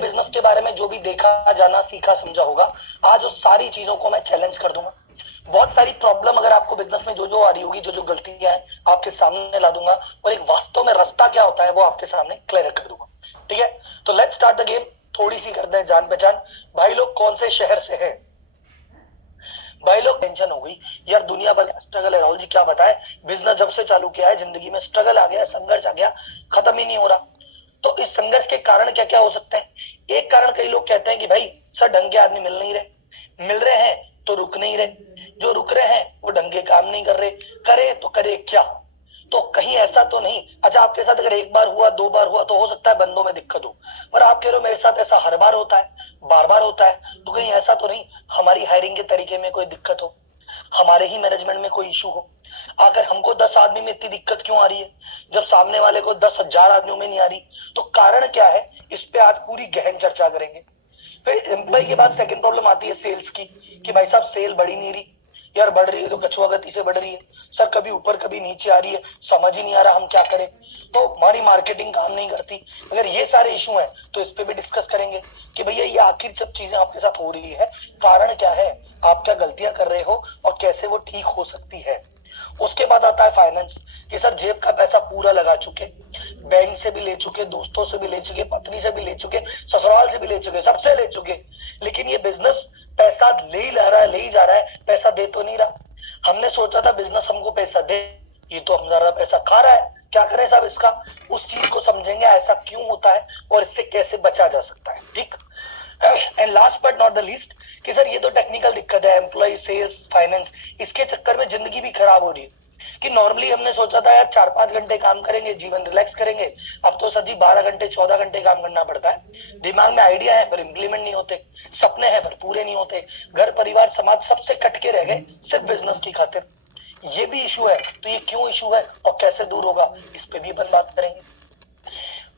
Business के बारे में जो भी देखा जाना सीखा समझा होगा, आज उस सारी चीजों को मैं चैलेंज कर दूंगा। बहुत सारी प्रॉब्लम अगर आपको बिजनेस में जो जो आ रही होगी, जो जो गलतियां हैं आपके सामने ला दूंगा, और एक वास्तव में रास्ता क्या होता है वो आपके सामने क्लियर कर दूंगा। ठीक है, तो लेट्स स्टार्ट द गेम। थोड़ी सी करते हैं जान पहचान। भाई लोग कौन से शहर से है? भाई लोग टेंशन हो गई यार, दुनिया भर का स्ट्रगल है। राहुल जी क्या बताए, बिजनेस जब से चालू किया है जिंदगी में स्ट्रगल आ गया, संघर्ष आ गया, खत्म ही नहीं हो रहा। तो इस संघर्ष के कारण क्या क्या हो सकते हैं? एक कारण कई लोग कहते हैं कि भाई सर ढंग के आदमी मिल नहीं रहे, मिल रहे हैं तो रुक नहीं रहे, जो रुक रहे हैं वो ढंग के काम नहीं कर रहे, करे तो करे क्या? तो कहीं ऐसा तो नहीं, अच्छा आपके साथ अगर एक बार हुआ दो बार हुआ तो हो सकता है बंदों में दिक्कत हो, पर आप कह रहे हो मेरे साथ ऐसा हर बार होता है, बार बार होता है, तो कहीं ऐसा तो नहीं हमारी हायरिंग के तरीके में कोई दिक्कत हो, हमारे ही मैनेजमेंट में कोई इशू हो? अगर हमको 10 आदमी में इतनी दिक्कत क्यों आ रही है जब सामने वाले को 10,000 आदमियों में नहीं आ रही? तो कारण क्या है, इस पे आज पूरी गहन चर्चा करेंगे। फिर एम्प्लॉय के बाद सेकंड प्रॉब्लम आती है सेल्स की, कि भाई साहब सेल बढ़ ही नहीं रही यार, बढ़ रही है तो कछुआ गति से बढ़ रही है सर, कभी ऊपर कभी नीचे आ रही है, समझ ही नहीं आ रहा हम क्या करें, तो हमारी मार्केटिंग काम नहीं करती। अगर ये सारे इशू हैं तो इस पे भी डिस्कस करेंगे कि भैया ये आखिर सब चीजें आपके साथ हो रही है, कारण क्या है, आप क्या गलतियां कर रहे हो और कैसे वो ठीक हो सकती है। उसके बाद आता है फाइनेंस, कि सर जेब का पैसा पूरा लगा चुके, बैंक से भी ले चुके, दोस्तों से भी ले चुके, पत्नी से भी ले चुके, ससुराल से भी ले चुके, सबसे ले चुके, लेकिन ये बिजनेस पैसा ले ही ला रहा है, ले ही जा रहा है, पैसा दे तो नहीं रहा। हमने सोचा था बिजनेस हमको पैसा दे, ये तो हमारा पैसा खा रहा है, क्या करें साहब इसका? उस चीज को समझेंगे ऐसा क्यों होता है और इससे कैसे बचा जा सकता है। ठीक, and last but not the least, कि सर ये तो टेक्निकल दिक्कत है, एम्प्लॉय सेल्स फाइनेंस, इसके चक्कर में जिंदगी भी खराब हो रही है। कि नॉर्मली हमने सोचा था यार 4-5 घंटे काम करेंगे, जीवन रिलैक्स करेंगे, अब तो सर जी 12 घंटे 14 घंटे काम करना पड़ता है। दिमाग में आइडिया है पर इम्प्लीमेंट नहीं होते, सपने हैं पर पूरे नहीं होते, घर परिवार समाज सबसे कट के रह गए सिर्फ बिजनेस की खातिर। ये भी इशू है, तो ये क्यों इशू है और कैसे दूर होगा, इस पे भी अपन बात करेंगे।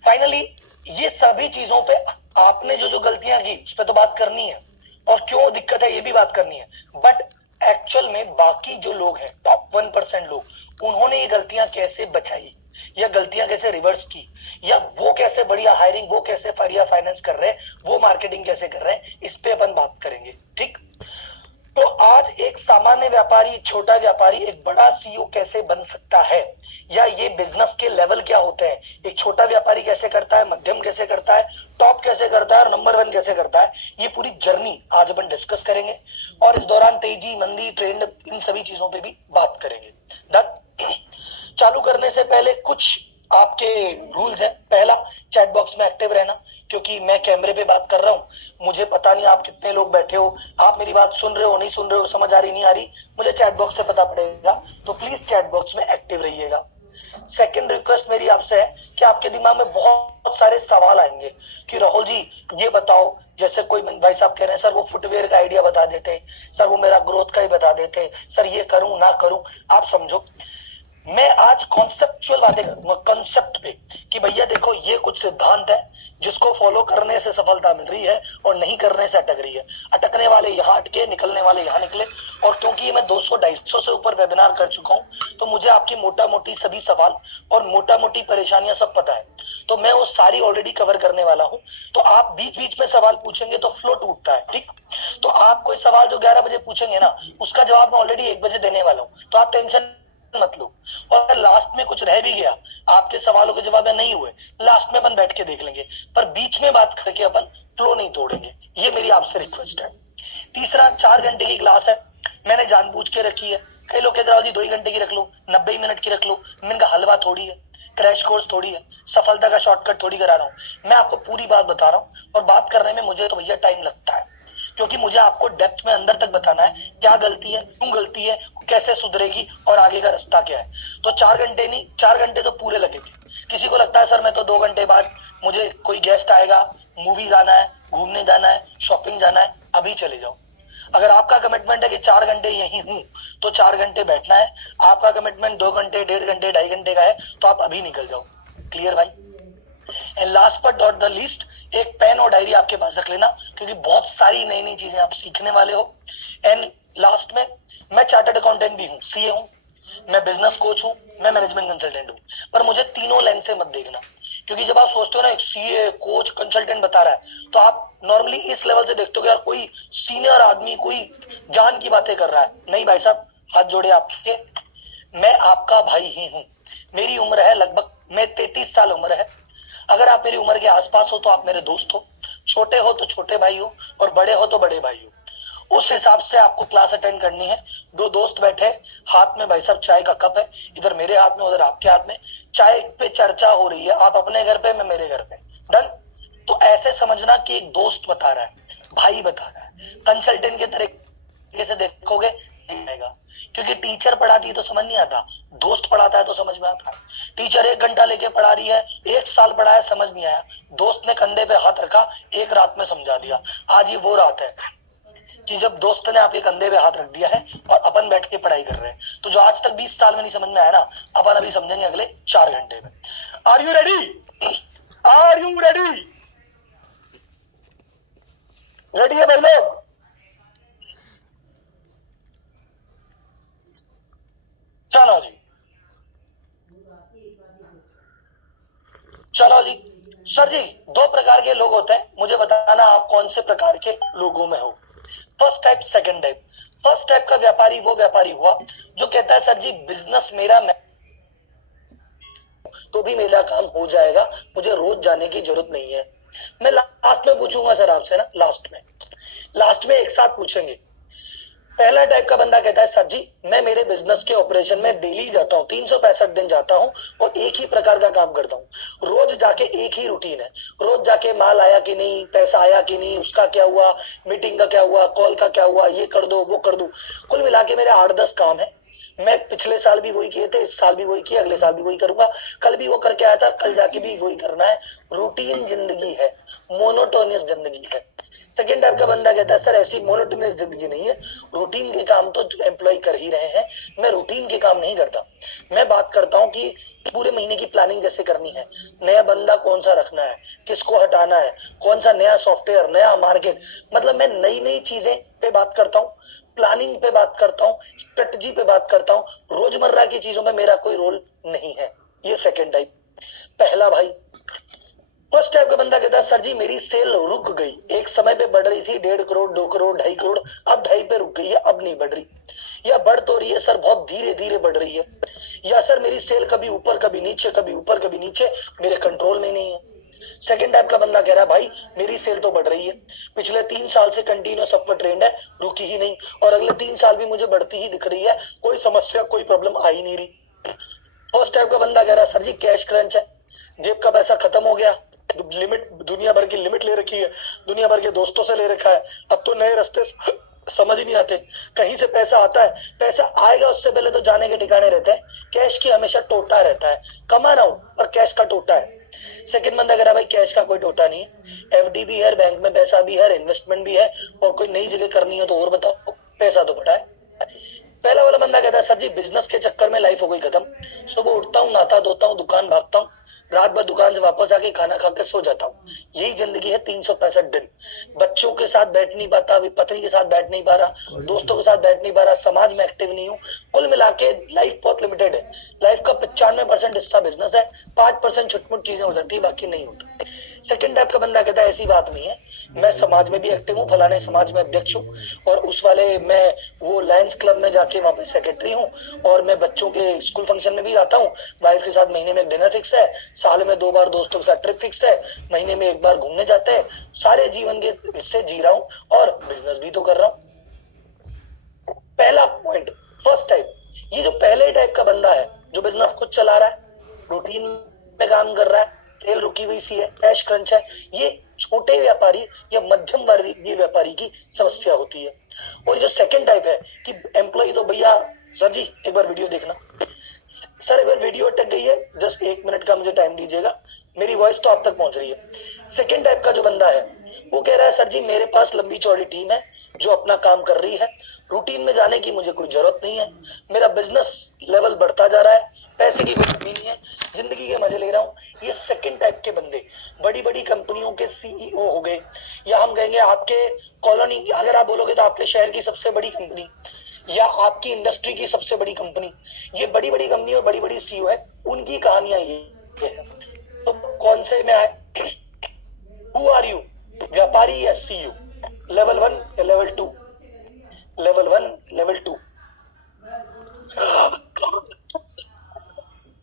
फाइनली ये सभी चीजों पे आपने जो जो गलतियां की उस पर तो बात करनी है, और क्यों दिक्कत है ये भी बात करनी है। बट एक्चुअल में बाकी जो लोग हैं, टॉप 1% लोग, उन्होंने ये गलतियां कैसे बचाई, या गलतियां कैसे रिवर्स की, या वो कैसे बढ़िया हायरिंग, वो कैसे बढ़िया फाइनेंस कर रहे हैं, वो मार्केटिंग कैसे कर रहे हैं, इस पे अपन बात करेंगे। ठीक, तो आज एक सामान्य व्यापारी, छोटा व्यापारी एक बड़ा सीईओ कैसे बन सकता है, या ये बिजनेस के लेवल क्या होते हैं, एक छोटा व्यापारी कैसे करता है, मध्यम कैसे करता है, टॉप कैसे करता है और नंबर 1 कैसे करता है, ये पूरी जर्नी आज अपन डिस्कस करेंगे। और इस दौरान तेजी मंदी ट्रेंड इन सभी चीजों पे भी बात करेंगे। डन। चालू करने से पहले कुछ आपके रूल्स हैं। पहला, चैट बॉक्स में एक्टिव रहना, क्योंकि मैं कैमरे पे बात कर रहा हूं, मुझे पता नहीं आप कितने लोग बैठे हो, आप मेरी बात सुन रहे हो नहीं सुन रहे हो, समझ आ रही नहीं आ रही, मुझे चैट बॉक्स से पता पड़ेगा, तो प्लीज चैट बॉक्स में एक्टिव रहिएगा। सेकंड रिक्वेस्ट मेरी आपसे है कि आपके दिमाग में बहुत सारे सवाल आएंगे कि राहुल जी ये बताओ, जैसे कोई भाई साहब कह रहे हैं सर वो फुटवेयर का आइडिया बता देते, सर वो मेरा ग्रोथ का ही बता देते, सर ये करूं ना करूं। आप समझो, मैं आज कॉन्सेप्चुअल बातें करूंगा, कॉन्सेप्ट पे, कि भैया देखो ये कुछ सिद्धांत है जिसको फॉलो करने से सफलता मिल रही है और नहीं करने से अटक रही है, अटकने वाले यहाँ अटके, निकलने वाले यहाँ निकले। और क्योंकि मैं 200-250 से ऊपर वेबिनार कर चुका हूँ, तो मुझे आपकी मोटा मोटी सभी सवाल और मोटा मोटी परेशानियां सब पता है, तो मैं वो सारी ऑलरेडी कवर करने वाला हूँ। तो आप बीच बीच में सवाल पूछेंगे तो फ्लो टूटता है। ठीक, तो आप कोई सवाल जो 11 बजे पूछेंगे ना, उसका जवाब मैं ऑलरेडी 1 बजे देने वाला हूँ, तो आप टेंशन मत लो। और लास्ट में कुछ रह भी गया, आपके सवालों के जवाब नहीं हुए, लास्ट में अपन बैठ के देख लेंगे, पर बीच में बात करके अपन फ्लो नहीं तोड़ेंगे, ये मेरी आपसे रिक्वेस्ट है। तीसरा, 4 घंटे की क्लास है, मैंने जानबूझ के रखी है। कई लोग कहते हैं जी 2 ही घंटे की रख लो, 90 मिनट की रख लो, मैंने कहा हलवा थोड़ी है, क्रैश कोर्स थोड़ी है, सफलता का शॉर्टकट थोड़ी करा रहा हूँ, मैं आपको पूरी बात बता रहा हूँ। और बात करने में मुझे तो भैया टाइम लगता है, क्योंकि मुझे आपको डेप्थ में अंदर तक बताना है क्या गलती है, क्यों गलती है, कैसे सुधरेगी और आगे का रास्ता क्या है। तो 4 घंटे नहीं, 4 घंटे तो पूरे लगेंगे। किसी को लगता है सर मैं तो 2 घंटे बाद मुझे कोई गेस्ट आएगा, मूवी जाना है, घूमने जाना है, शॉपिंग जाना है, अभी चले जाओ। अगर आपका कमिटमेंट है कि 4 घंटे यही हूं, तो 4 घंटे बैठना है। आपका कमिटमेंट 2 घंटे, 1.5 घंटे, 2.5 घंटे का है, तो आप अभी निकल जाओ। क्लियर भाई? And last but not the least, एक पेन और डायरी आपके पास रख लेना, क्योंकि बहुत सारी नई नई चीजें आप सीखने वाले हो। एंड लास्ट में, मैं चार्टर्ड अकाउंटेंट भी हूँ, सीए हूँ, मैं बिजनेस कोच हूँ, मैं मैनेजमेंट कंसल्टेंट हूँ, पर मुझे तीनों लेंस से मत देखना। क्योंकि जब आप सोचते हो ना एक सीए कोच कंसल्टेंट बता रहा है तो आप नॉर्मली इस लेवल से देखते हो यार कोई सीनियर आदमी कोई ज्ञान की बातें कर रहा है। नहीं भाई साहब, हाथ जोड़े आपके, मैं आपका भाई ही हूं। मेरी उम्र है लगभग, मैं 33 साल उम्र है। अगर आप मेरी उम्र के आसपास हो तो आप मेरे दोस्त हो, छोटे हो तो छोटे भाई हो, और बड़े हो तो बड़े भाई हो। उस हिसाब से आपको क्लास अटेंड करनी है। दो दोस्त बैठे, हाथ में भाई साहब चाय का कप है, इधर मेरे हाथ में उधर आपके हाथ में, चाय पे चर्चा हो रही है, आप अपने घर पे मैं मेरे घर पे, डन। तो ऐसे समझना कि एक दोस्त बता रहा है, भाई बता रहा है। कंसल्टेंट के तरीके से देखोगे नहीं आएगा, क्योंकि टीचर पढ़ाती है तो समझ नहीं आता, दोस्त पढ़ाता है तो समझ में आता है। टीचर 1 घंटा लेके पढ़ा रही है, 1 साल पढ़ाया समझ नहीं आया, दोस्त ने कंधे पे हाथ रखा, एक रात में समझा दिया। आज ये वो रात है कि जब दोस्त ने आपके कंधे पे हाथ रख दिया है और अपन बैठ के पढ़ाई कर रहे हैं। तो जो आज तक 20 साल में नहीं समझ में आया ना, अपन अभी समझेंगे अगले 4 घंटे में। Are you ready? Are you ready? Ready है भाई लोग? चलो जी, चलो जी। सर जी, 2 प्रकार के लोग होते हैं, मुझे बताना आप कौन से प्रकार के लोगों में हो। First type, second type. First type का व्यापारी वो व्यापारी हुआ जो कहता है सर जी बिजनेस मेरा, मैं तो भी मेरा काम हो जाएगा, मुझे रोज जाने की जरूरत नहीं है। मैं लास्ट में पूछूंगा सर आपसे ना, लास्ट में एक साथ पूछेंगे। पहला टाइप का बंदा कहता है सर जी मैं मेरे बिजनेस के ऑपरेशन में डेली जाता हूँ, 365 दिन जाता हूँ और एक ही प्रकार का काम करता हूँ। रोज जाके एक ही रूटीन है, रोज जाके माल आया कि नहीं, पैसा आया कि नहीं, उसका क्या हुआ, मीटिंग का क्या हुआ, कॉल का क्या हुआ, ये कर दो वो कर दो। कुल मिला के मेरे 8-10 काम है। मैं पिछले साल भी वही किए थे, इस साल भी वही किए, अगले साल भी वही करूंगा, कल भी वो करके आया था, कल जाके भी वही करना है। रूटीन जिंदगी है, मोनोटोनियस जिंदगी है। सेकेंड टाइप का बंदा कहता है सर ऐसी मोनोटोनियस जिंदगी नहीं है, रूटीन के काम तो एम्प्लॉय कर ही रहे हैं, मैं रूटीन के काम नहीं करता। मैं बात करता हूँ कि पूरे महीने की प्लानिंग कैसे करनी है, नया बंदा कौन सा रखना है, किसको हटाना है, कौन सा नया सॉफ्टवेयर, नया मार्केट, मतलब मैं नई नई चीजें पे बात करता हूँ, प्लानिंग पे बात करता हूँ, स्ट्रेटजी पे बात करता हूँ। रोजमर्रा की चीजों में मेरा कोई रोल नहीं है। ये सेकेंड टाइप। पहला भाई, फर्स्ट टाइप का बंदा कहता है सर जी मेरी सेल रुक गई, एक समय पे बढ़ रही थी 1.5 करोड़ 2 करोड़ 2.5 करोड़, अब 2.5 पे रुक गई है, अब नहीं बढ़ रही, या बढ़ तो रही है सर बहुत धीरे धीरे बढ़ रही है, या सर मेरी सेल कभी ऊपर कभी नीचे, कभी ऊपर कभी नीचे, मेरे कंट्रोल में नहीं है। सेकेंड टाइप का बंदा कह रहा है भाई मेरी सेल तो बढ़ रही है, पिछले 3 साल से कंटिन्यूस अपवर्ड ट्रेंड है, रुकी ही नहीं, और अगले 3 साल भी मुझे बढ़ती ही दिख रही है, कोई समस्या कोई प्रॉब्लम आ ही नहीं रही। फर्स्ट टाइप का बंदा कह रहा है सर जी कैश क्रंच है, जेब का पैसा खत्म हो गया, लिमिट दुनिया भर की लिमिट ले रखी है, दुनिया भर के दोस्तों से ले रखा है, अब तो नए रास्ते समझ ही नहीं आते, कहीं से पैसा आता है, पैसा आएगा उससे पहले तो जाने के ठिकाने रहते हैं, कैश की हमेशा टोटा रहता है, कमा रहा हूं पर कैश का टोटा है। सेकंड बंदा कह रहा भाई कैश का कोई टोटा नहीं है, एफडी भी है, बैंक में पैसा भी है, इन्वेस्टमेंट भी है, और कोई नई जगह करनी है तो और बताओ, पैसा तो बड़ा है। पहला वाला बंदा कहता है सर जी बिजनेस के चक्कर में लाइफ हो गई खत्म, सुबह उठता हूँ, नहाता धोता हूँ, दुकान भागता हूँ, रात भर दुकान से वापस आके खाना खा के सो जाता हूँ, यही जिंदगी है 365 दिन। बच्चों के साथ बैठ नहीं पाता, अभी पत्नी के साथ बैठ नहीं पा रहा, दोस्तों के साथ बैठ नहीं पा रहा, समाज में एक्टिव नहीं हूँ, कुल मिला के लाइफ बहुत लिमिटेड है। लाइफ का 95% हिस्सा बिजनेस है, 5% छुटमुट चीजें हो जाती है, बाकी नहीं होता। सेकेंड टाइप का बंदा कहता है ऐसी बात नहीं है, मैं समाज में भी एक्टिव हूँ, फलाने समाज में अध्यक्ष हूँ, और उस वाले मैं वो लायंस क्लब में जाके वहां पे सेक्रेटरी हूँ, और मैं बच्चों के स्कूल फंक्शन में भी आता हूँ, वाइफ के साथ महीने में एक डिनर फिक्स है, साल में 2 बार दोस्तों के साथ ट्रिप फिक्स है, महीने में 1 बार घूमने जाते हैं, सारे जीवन के हिस्से जी रहा हूँ और बिजनेस भी तो कर रहा हूँ। पहला पॉइंट, फर्स्ट टाइप, ये जो पहले टाइप का बंदा है जो बिजनेस खुद चला रहा है, रूटीन में काम कर रहा है, सेल रुकी हुई सी है, कैश क्रंच है, ये छोटे व्यापारी या मध्यम वर्गीय व्यापारी की समस्या होती है। और जो सेकंड टाइप है कि एम्प्लॉय तो भैया, सर जी एक बार वीडियो देखना, सर एक बार वीडियो अटक गई है, जस्ट 1 मिनट का मुझे टाइम दीजिएगा, मेरी वॉइस तो आप तक पहुंच रही है। सेकंड टाइप का जो बंदा है वो कह रहा है सर जी मेरे पास लंबी चौड़ी टीम है जो अपना काम कर रही है, रूटीन में जाने की मुझे कोई जरूरत नहीं है, मेरा बिजनेस लेवल बढ़ता जा रहा है, पैसे की कोई कमी नहीं है, जिंदगी के मजे ले रहा हूँ। ये सेकंड टाइप के बंदे बड़ी बड़ी कंपनियों के सीईओ हो गए, या हम कहेंगे आपके कॉलोनी, अगर आप बोलोगे तो आपके शहर की सबसे बड़ी कंपनी या आपकी इंडस्ट्री की सबसे बड़ी कंपनी, ये बड़ी बड़ी कंपनी और बड़ी बड़ी सीईओ है, उनकी कहानियां ये है। तो कौन से में आए? हु आर यू, व्यापारी या सीयू? लेवल 1 या लेवल 2? लेवल 1, लेवल 2,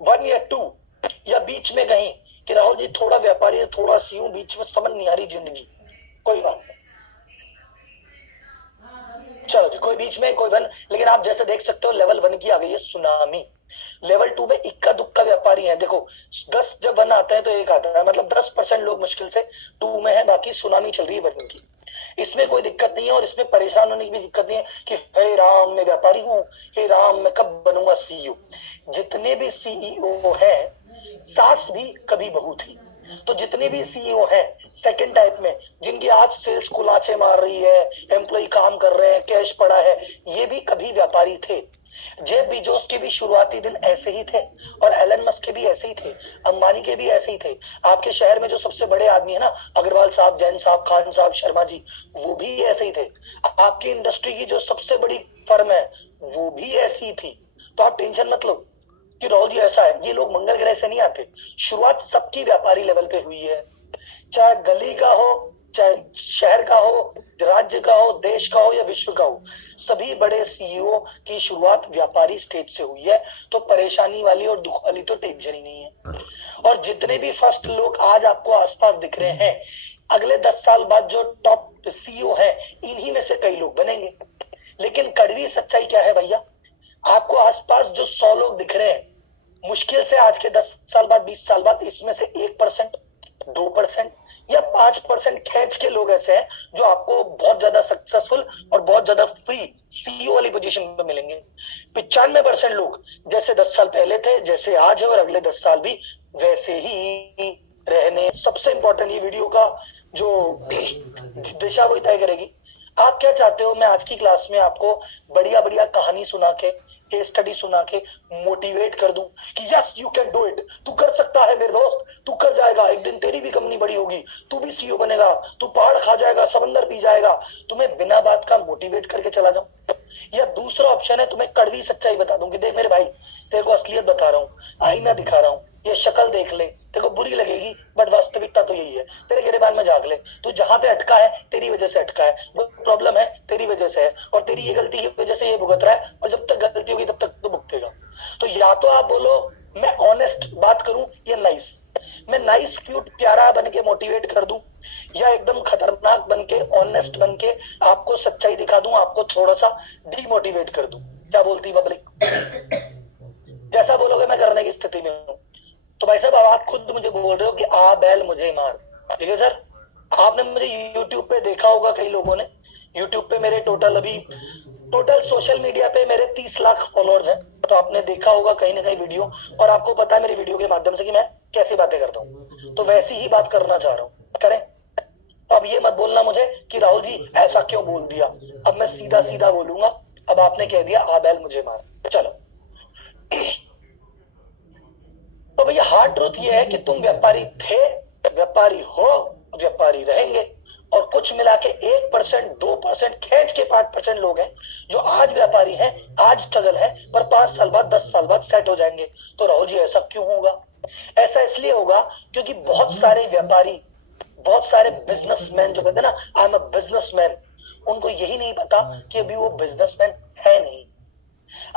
1 या 2, या बीच में कहीं कि राहुल जी थोड़ा व्यापारी है थोड़ा सीयू, बीच में समझ नहीं आ रही जिंदगी? कोई बात नहीं, चलो जी, कोई बीच में कोई 1, लेकिन आप जैसे देख सकते हो लेवल 1 की आ गई है सुनामी। लेवल 2 में इक्का दुक्का व्यापारी है। देखो 10 जब 1 आता है तो 1 आता है, मतलब 10% लोग मुश्किल से 2 में है, बाकी सुनामी चल रही है 1 की। इसमें कोई दिक्कत नहीं है और इसमें परेशान होने की भी दिक्कत नहीं है कि हे राम मैं व्यापारी हूँ, हे राम मैं कब बनूंगा सीईओ। जितने भी सीईओ है सास भी कभी बहू थी। तो जितने भी सीईओ हैं सेकंड टाइप में, जिनकी आज सेल्स कुलाचे मार रही है, एम्प्लॉय काम कर रहे हैं, कैश पड़ा है, ये भी कभी व्यापारी थे। जेफ बीजोस के भी शुरुआती दिन ऐसे ही थे और एलन मस्क के भी ऐसे ही थे, अंबानी के भी ऐसे ही थे। आपके शहर में जो सबसे बड़े आदमी है ना, अग्रवाल साहब, जैन साहब, खान साहब, शर्मा जी, वो भी ऐसे ही थे। आपकी इंडस्ट्री की जो सबसे बड़ी फर्म है वो भी ऐसी थी। तो आप टेंशन मत लो कि राहुल जी ऐसा है, ये लोग मंगल ग्रह से नहीं आते। शुरुआत सबकी व्यापारी लेवल पे हुई है, चाहे गली का हो, चाहे शहर का हो, राज्य का हो, देश का हो या विश्व का हो, सभी बड़े सीईओ की शुरुआत व्यापारी स्टेज से हुई है। तो परेशानी वाली और दुख वाली तो टेंशन ही नहीं है। और जितने भी फर्स्ट लोग आज आपको आसपास दिख रहे हैं, अगले 10 साल बाद जो टॉप सीईओ है इन्हीं में से कई लोग बनेंगे। लेकिन कड़वी सच्चाई क्या है भैया, आपको आसपास जो 100 लोग दिख रहे हैं, मुश्किल से आज के 10 साल बाद, 20 साल बाद इसमें से 1%, 2% या 5% खींच के लोग ऐसे हैं जो आपको बहुत ज्यादा सक्सेसफुल और बहुत ज्यादा फ्री सीईओ वाली पोजीशन पे मिलेंगे। 95% लोग जैसे 10 साल पहले थे, जैसे आज है और अगले 10 साल भी वैसे ही रहने। सबसे इंपॉर्टेंट ये वीडियो का जो दिशा वही तय करेगी। आप क्या चाहते हो मैं आज की क्लास में आपको बढ़िया बढ़िया कहानी सुना के, केस स्टडी सुना के मोटिवेट कर दूं कि yes you can do it, तू कर सकता है मेरे दोस्त, तू कर जाएगा, एक दिन तेरी भी कंपनी बड़ी होगी, तू भी सीईओ बनेगा, तू पहाड़ खा जाएगा, समंदर पी जाएगा। तुम्हें बिना बात का मोटिवेट करके चला जाऊं? या दूसरा ऑप्शन है तुम्हें कड़वी सच्चाई बता दूं कि देख मेरे भाई, तेरे को असलियत बता रहा हूँ, आईना दिखा रहा हूँ, ये शक्ल देख ले, तेरे को बुरी लगेगी बट वास्तविकता तो यही है, तेरे गिरेबान में झाग ले, तू जहां पे अटका है तेरी वजह से अटका है, वो प्रॉब्लम है तेरी वजह से है, और तेरी ये गलती की वजह से ये भुगत रहा है, और जब तक गलती होगी तब तक तो भुगतेगा। तो या तो आप बोलो मैं ऑनेस्ट बात करूं या नाइस, मैं नाइस क्यूट प्यारा बन के मोटिवेट कर दूं, या एकदम खतरनाक बन के ऑनेस्ट बन के आपको सच्चाई दिखा दूं, आपको थोड़ा सा डीमोटिवेट कर दूं। क्या बोलती पब्लिक? जैसा बोलोगे मैं करने की स्थिति में हूँ। तो भाई साहब अब आप खुद मुझे बोल रहे हो कि आ बैल मुझे मार, ठीक है सर। आपने मुझे यूट्यूब पे देखा होगा, कई लोगों ने यूट्यूब पे मेरे टोटल सोशल मीडिया पे मेरे 30 लाख फॉलोअर्स हैं, तो आपने देखा होगा कहीं ना कहीं वीडियो, और आपको पता है मेरी वीडियो के माध्यम से कि मैं कैसी बातें करता हूँ, तो वैसी ही बात करना चाह रहा हूँ, करें। तो अब ये मत बोलना मुझे कि राहुल जी ऐसा क्यों बोल दिया, अब मैं सीधा सीधा बोलूंगा, अब आपने कह दिया आ बैल मुझे मार। चलो तो भैया हार्ड ट्रूथ ये है कि तुम व्यापारी थे, व्यापारी हो, व्यापारी रहेंगे, और कुछ मिला के 1%, 2% खींच के 5% लोग हैं जो आज व्यापारी हैं, आज स्ट्रगल है, पर 5 साल बाद, 10 साल बाद सेट हो जाएंगे। तो राहुल जी ऐसा क्यों होगा? ऐसा इसलिए होगा क्योंकि बहुत सारे व्यापारी, बहुत सारे बिजनेसमैन जो कहते हैं ना आई एम अ बिजनेसमैन, उनको यही नहीं पता कि अभी वो बिजनेसमैन है नहीं।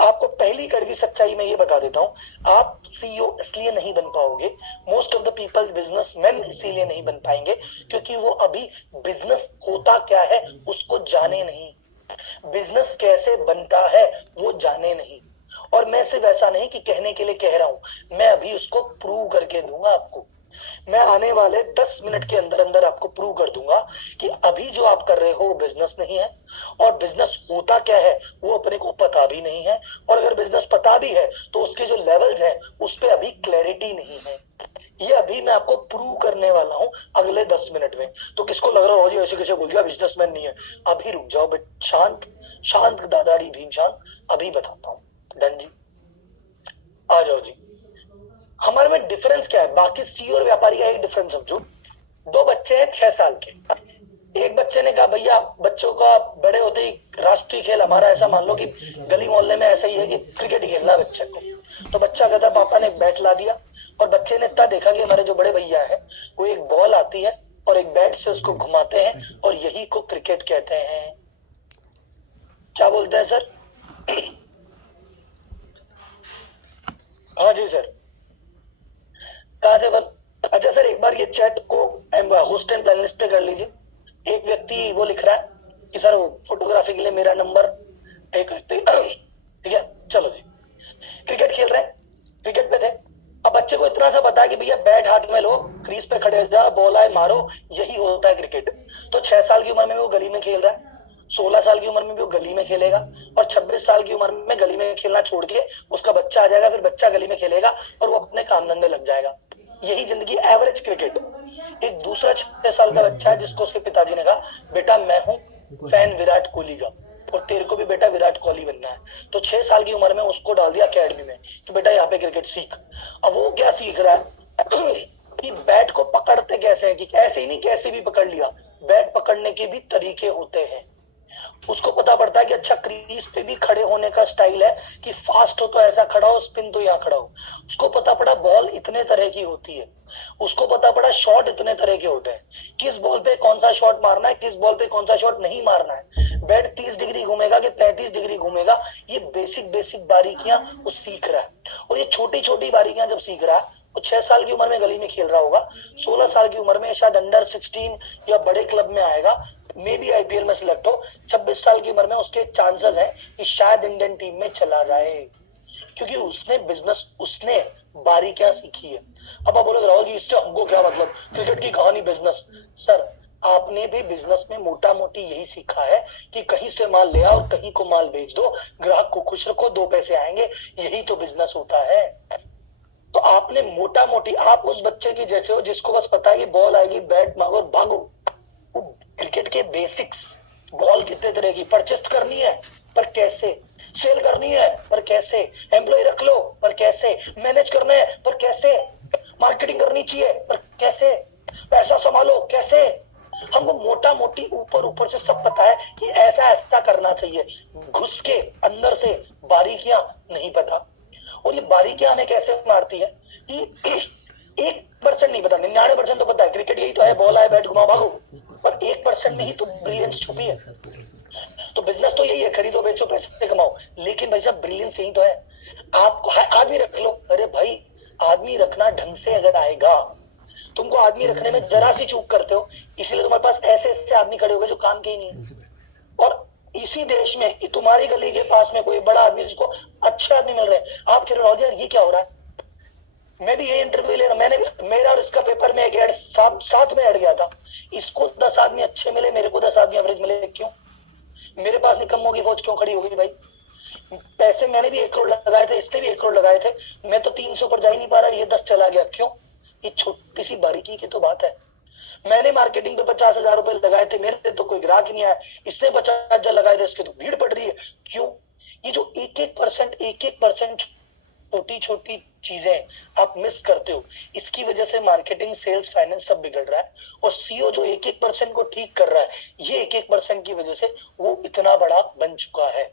आपको पहली कड़वी सच्चाई में ये बता देता हूं, आप सीईओ इसलिए नहीं बन पाओगे, most of the people businessman इसीलिए नहीं बन पाएंगे क्योंकि वो अभी बिजनेस होता क्या है उसको जाने नहीं, बिजनेस कैसे बनता है वो जाने नहीं। और मैं सिर्फ ऐसा नहीं कि कहने के लिए कह रहा हूं, मैं अभी उसको प्रूव करके दूंगा आपको। मैं आने वाले 10 मिनट के अंदर अंदर आपको प्रूव कर दूंगा कि अभी जो आप कर रहे हो वो बिजनेस नहीं है, और बिजनेस होता क्या है वो अपने को पता भी नहीं है, और अगर बिजनेस पता भी है तो उसके जो लेवल्स हैं उस पर अभी क्लैरिटी नहीं है। ये अभी मैं आपको प्रूव करने वाला हूं अगले 10 मिनट में। तो किसको लग रहा हो जी ऐसे कैसे बोल दिया बिजनेसमैन नहीं है, अभी रुक जाओ बट शांत शांत दादारी भीम शांत, अभी बताता हूँ। डन जी, आ जाओ जी। हमारे में डिफरेंस क्या है, बाकी सीईओ और व्यापारी का एक डिफरेंस समझो। 2 बच्चे हैं 6 साल के, एक बच्चे ने कहा भैया बच्चों का बड़े होते ही राष्ट्रीय खेल हमारा, ऐसा मान लो कि गली मोहल्ले में ऐसा ही है कि क्रिकेट ही खेलना है बच्चे को। तो बच्चा कहता पापा ने बैट ला दिया और बच्चे ने इतना देखा कि हमारे जो बड़े भैया है वो एक बॉल आती है और एक बैट से उसको घुमाते हैं और यही को क्रिकेट कहते हैं। क्या बोलते हैं सर? हाँ जी सर। कहाँ थे बल? अच्छा सर, एक बार ये चैट को होस्ट एंड प्लेलिस्ट पे कर लीजिए। एक व्यक्ति वो लिख रहा है कि सर फोटोग्राफी के लिए मेरा नंबर एक ठीक है, चलो जी। क्रिकेट खेल रहे हैं, क्रिकेट पे थे। अब बच्चे को इतना सा पता है कि भैया बैट हाथ में लो, क्रीज पे खड़े हो जाओ, बॉल आए मारो, यही होता है क्रिकेट। तो 6 साल की उम्र में भी वो गली में खेल रहा है, 16 साल की उम्र में भी वो गली में खेलेगा, और 26 साल की उम्र में गली में खेलना छोड़ के उसका बच्चा आ जाएगा, फिर बच्चा गली में खेलेगा और वो अपने काम धंधे लग जाएगा। यही जिंदगी एवरेज क्रिकेट। एक दूसरा 6 साल का बच्चा है जिसको उसके पिताजी ने कहा बेटा मैं हूं फैन विराट कोहली का और तेरे को भी बेटा विराट कोहली बनना है। तो 6 साल की उम्र में उसको डाल दिया अकेडमी में कि बेटा यहाँ पे क्रिकेट सीख। अब वो क्या सीख रहा है कि बैट को पकड़ते कैसे है, कि ऐसे ही नहीं कैसे भी पकड़ लिया, बैट पकड़ने के भी तरीके होते हैं। उसको पता पड़ता है कि अच्छा क्रीज पे भी खड़े होने का स्टाइल है कि फास्ट हो तो ऐसा खड़ा हो, स्पिन तो यहाँ खड़ा हो। उसको पता पड़ा बॉल इतने तरह की होती है, उसको पता पड़ा शॉट इतने तरह के होते हैं, किस बॉल पे कौन सा शॉट मारना है, किस बॉल पे कौन सा शॉट नहीं मारना है, बैट 30 डिग्री घूमेगा कि 35 डिग्री घूमेगा। ये बेसिक बेसिक बारीकियां वो सीख रहा है। और ये छोटी छोटी बारीकियां जब सीख रहा है, वो 6 साल की उम्र में गली में खेल रहा होगा, 16 साल की उम्र में शायद अंडर 16 या बड़े क्लब में आएगा, मे बी आईपीएल में सिलेक्ट हो। 26 साल की उम्र में उसके चांसेस हैं कि शायद इंडियन टीम में चला जाए, क्योंकि उसने बिजनेस, उसने बारीकियां सीखी है। अब आप बोलोगे राहुल जी इससे हमको क्या मतलब, क्रिकेट की कहानी बिजनेस। सर आपने भी बिजनेस में मोटा मोटी यही सीखा है कि कहीं से माल ले आओ और कहीं को माल बेच दो, ग्राहक को खुश रखो, 2 पैसे आएंगे, यही तो बिजनेस होता है। तो आपने मोटा मोटी, आप उस बच्चे की जैसे हो जिसको बस पता है कि बॉल आएगी बैट मारो और भागो। क्रिकेट के बेसिक्स, बॉल कितने तरह की, परचेस करनी है पर कैसे, सेल करनी है पर कैसे, एम्प्लॉय रख लो पर कैसे, मैनेज करना है पर कैसे, मार्केटिंग करनी चाहिए पर कैसे, पैसा संभालो कैसे। हमको मोटा मोटी ऊपर ऊपर से सब पता है कि ऐसा ऐसा करना चाहिए, घुस के अंदर से बारीकियां नहीं पता। और ये बारीकियां हमें कैसे मारती है कि 1% नहीं पता, 99% तो पता है क्रिकेट यही तो है, बॉल आए बैट घुमा भागो, पर 1% में ही तो ब्रिलियंस छुपी है। तो बिजनेस तो यही है, खरीदो बेचो पैसे कमाओ, लेकिन भाई साहब ब्रिलियंस यही तो है। आपको आदमी रख लो, अरे भाई आदमी रखना ढंग से अगर आएगा, तुमको आदमी रखने में जरा सी चूक करते हो, इसलिए तुम्हारे पास ऐसे ऐसे आदमी खड़े हो गए जो काम के ही नहीं है। और इसी देश में तुम्हारी गली के पास में कोई बड़ा आदमी जिसको अच्छे आदमी मिल रहे हैं, आप कह रहे हो यार ये क्या हो रहा है। मैं भी ये इंटरव्यू ले रहा, मैंने मेरा और इसका पेपर में एक ऐड साथ में ऐड गया था, इसको 10 आदमी अच्छे मिले, मेरे को 10 आदमी एवरेज मिले, क्यों? मेरे पास निकम्मों की फौज क्यों खड़ी होगी भाई? पैसे मैंने भी 1 करोड़ लगाए थे, इसने भी 1 करोड़ लगाए थे, मैं तो 300 पर जा ही नहीं पा रहा, ये 10 चला गया, क्यों? ये छोटी सी बारीकी की तो बात है। मैंने मार्केटिंग पे 50,000 रुपए लगाए थे, मेरे तो कोई ग्राहक नहीं आया, इसने 50,000 लगाए थे, इसके तो भीड़ पड़ रही है, क्यों? ये जो 1% छोटी छोटी चीजें आप मिस करते हो, इसकी वजह से मार्केटिंग, सेल्स, फाइनेंस सब बिगड़ रहा है। और सीईओ जो 1% को ठीक कर रहा है, ये 1% की वजह से वो इतना बड़ा बन चुका है।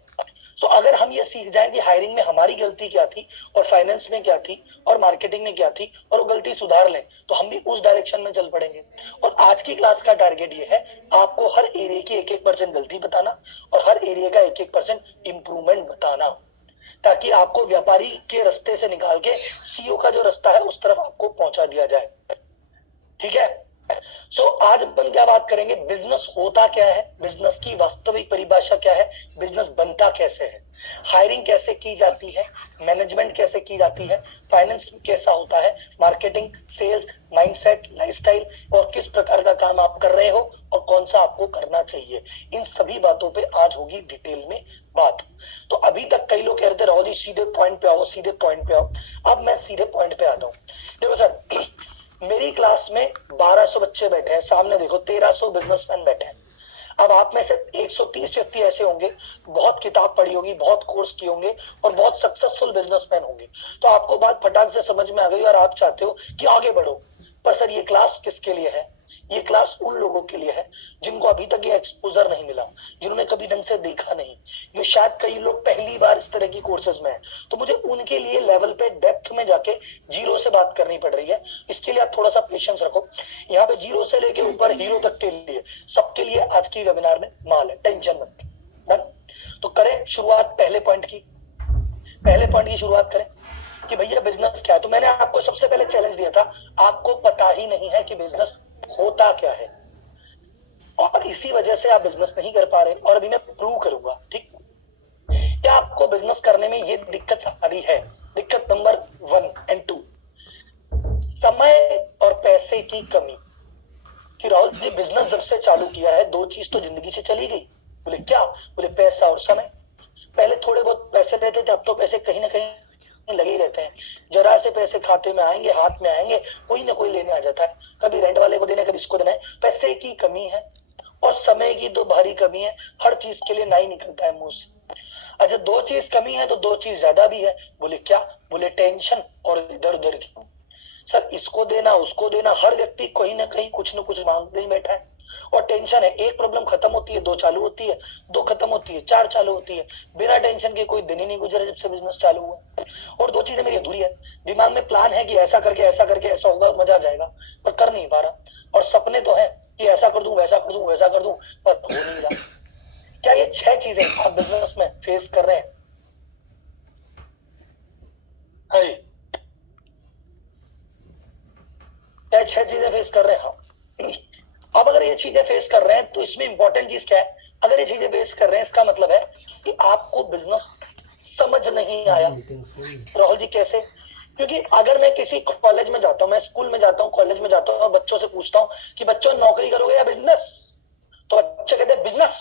तो अगर हम ये सीख जाएं कि हायरिंग में हमारी गलती क्या थी और फाइनेंस में क्या थी और मार्केटिंग में क्या थी, और वो गलती सुधार लें, तो हम भी उस डायरेक्शन में चल पड़ेंगे। और आज की क्लास का टारगेट ये है, आपको हर एरिया की 1% गलती बताना और हर एरिया का 1% इंप्रूवमेंट बताना, ताकि आपको व्यापारी के रास्ते से निकाल के सीईओ का जो रास्ता है उस तरफ आपको पहुंचा दिया जाए। ठीक है? आज अपन क्या बात करेंगे, बिजनेस होता क्या है, बिजनेस की वास्तविक परिभाषा क्या है, बिजनेस बनता कैसे है, हायरिंग कैसे की जाती है, मैनेजमेंट कैसे की जाती है, फाइनेंस कैसा होता है, मार्केटिंग, सेल्स, माइंडसेट, लाइफस्टाइल, और किस प्रकार का काम आप कर रहे हो और कौन सा आपको करना चाहिए, इन सभी बातों पे आज होगी डिटेल में बात। तो अभी तक कई लोग कह रहे थे राहुल जी सीधे पॉइंट पे आओ, सीधे पॉइंट पे आओ। अब मैं सीधे पॉइंट पे आता हूँ। देखो सर, मेरी क्लास में 1200 बच्चे बैठे हैं, सामने देखो 1300 बिजनेसमैन बैठे हैं। अब आप में से 130 व्यक्ति ऐसे होंगे, बहुत किताब पढ़ी होगी, बहुत कोर्स किए होंगे और बहुत सक्सेसफुल बिजनेसमैन होंगे। तो आपको बात फटाक से समझ में आ गई और आप चाहते हो कि आगे बढ़ो। पर सर ये क्लास किसके लिए है? ये क्लास उन लोगों के लिए है जिनको अभी तक ये एक्सपोजर नहीं मिला, जिन्होंने कभी ढंग से देखा नहीं, जो शायद कई लोग पहली बार इस तरह की कोर्सेज में है, तो मुझे उनके लिए लेवल पे डेप्थ में जाके जीरो से बात करनी पड़ रही है। इसके लिए आप थोड़ा सा पेशेंस रखो। यहाँ पे जीरो से लेके ऊपर हीरो तक के लिए सबके लिए आज की वेबिनार में माल है, टेंशन मत। डन? तो करें शुरुआत पहले पॉइंट की। पहले पॉइंट की शुरुआत करें कि भैया बिजनेस क्या है। तो मैंने आपको सबसे पहले चैलेंज दिया था, आपको पता ही नहीं है कि बिजनेस होता क्या है, और इसी वजह से आप बिजनेस नहीं कर पा रहे, और अभी मैं प्रूव करूंगा। ठीक, क्या आपको बिजनेस करने में ये दिक्कत आ रही है? दिक्कत नंबर 1 और 2, समय और पैसे की कमी। कि राहुल जी बिजनेस जब से चालू किया है 2 चीज तो जिंदगी से चली गई। बोले क्या? बोले पैसा और समय। पहले थोड़े बहुत पैसे रहते थे, अब तो पैसे कहीं ना कहीं लगे ही रहते हैं। जरा से पैसे खाते में आएंगे, हाथ में आएंगे, कोई ना कोई लेने आ जाता है, कभी रेंट वाले को देना, कभी इसको देना है। पैसे की कमी है और समय की तो भारी कमी है, हर चीज के लिए ना ही निकलता है मुंह से। अच्छा 2 चीज कमी है तो 2 चीज ज्यादा भी है। बोले क्या? बोले टेंशन और इधर उधर की। सर इसको देना उसको देना, हर व्यक्ति कहीं ना कहीं कुछ ना कुछ मांगते ही बैठा है। और टेंशन है, एक प्रॉब्लम खत्म होती है 2 चालू होती है, 2 खत्म होती है 4 चालू होती है। बिना टेंशन के कोई दिन ही नहीं गुजरा जब से बिजनेस चालू हुआ। और 2 चीजें मेरी अधूरी है, दिमाग में प्लान है कि ऐसा करके ऐसा होगा, मजा आ जाएगा, पर कर नहीं पा रहा। और सपने तो है कि ऐसा कर दूं वैसा कर दूं वैसा कर दूं, पर हो नहीं रहा। क्या ये 6 चीजें आप बिजनेस में फेस कर रहे हैं? हाँ जी, क्या 6 चीजें फेस कर रहे हैं? हाँ। अब अगर ये चीजें फेस कर रहे हैं तो इसमें इंपॉर्टेंट चीज क्या है? अगर ये चीजें फेस कर रहे हैं इसका मतलब है कि आपको बिजनेस समझ नहीं आया। राहुल जी कैसे? क्योंकि अगर मैं किसी कॉलेज में जाता हूँ, मैं स्कूल में जाता हूँ, कॉलेज में जाता हूँ और बच्चों से पूछता हूँ कि बच्चों नौकरी करोगे या बिजनेस, तो बच्चे कहते हैं बिजनेस।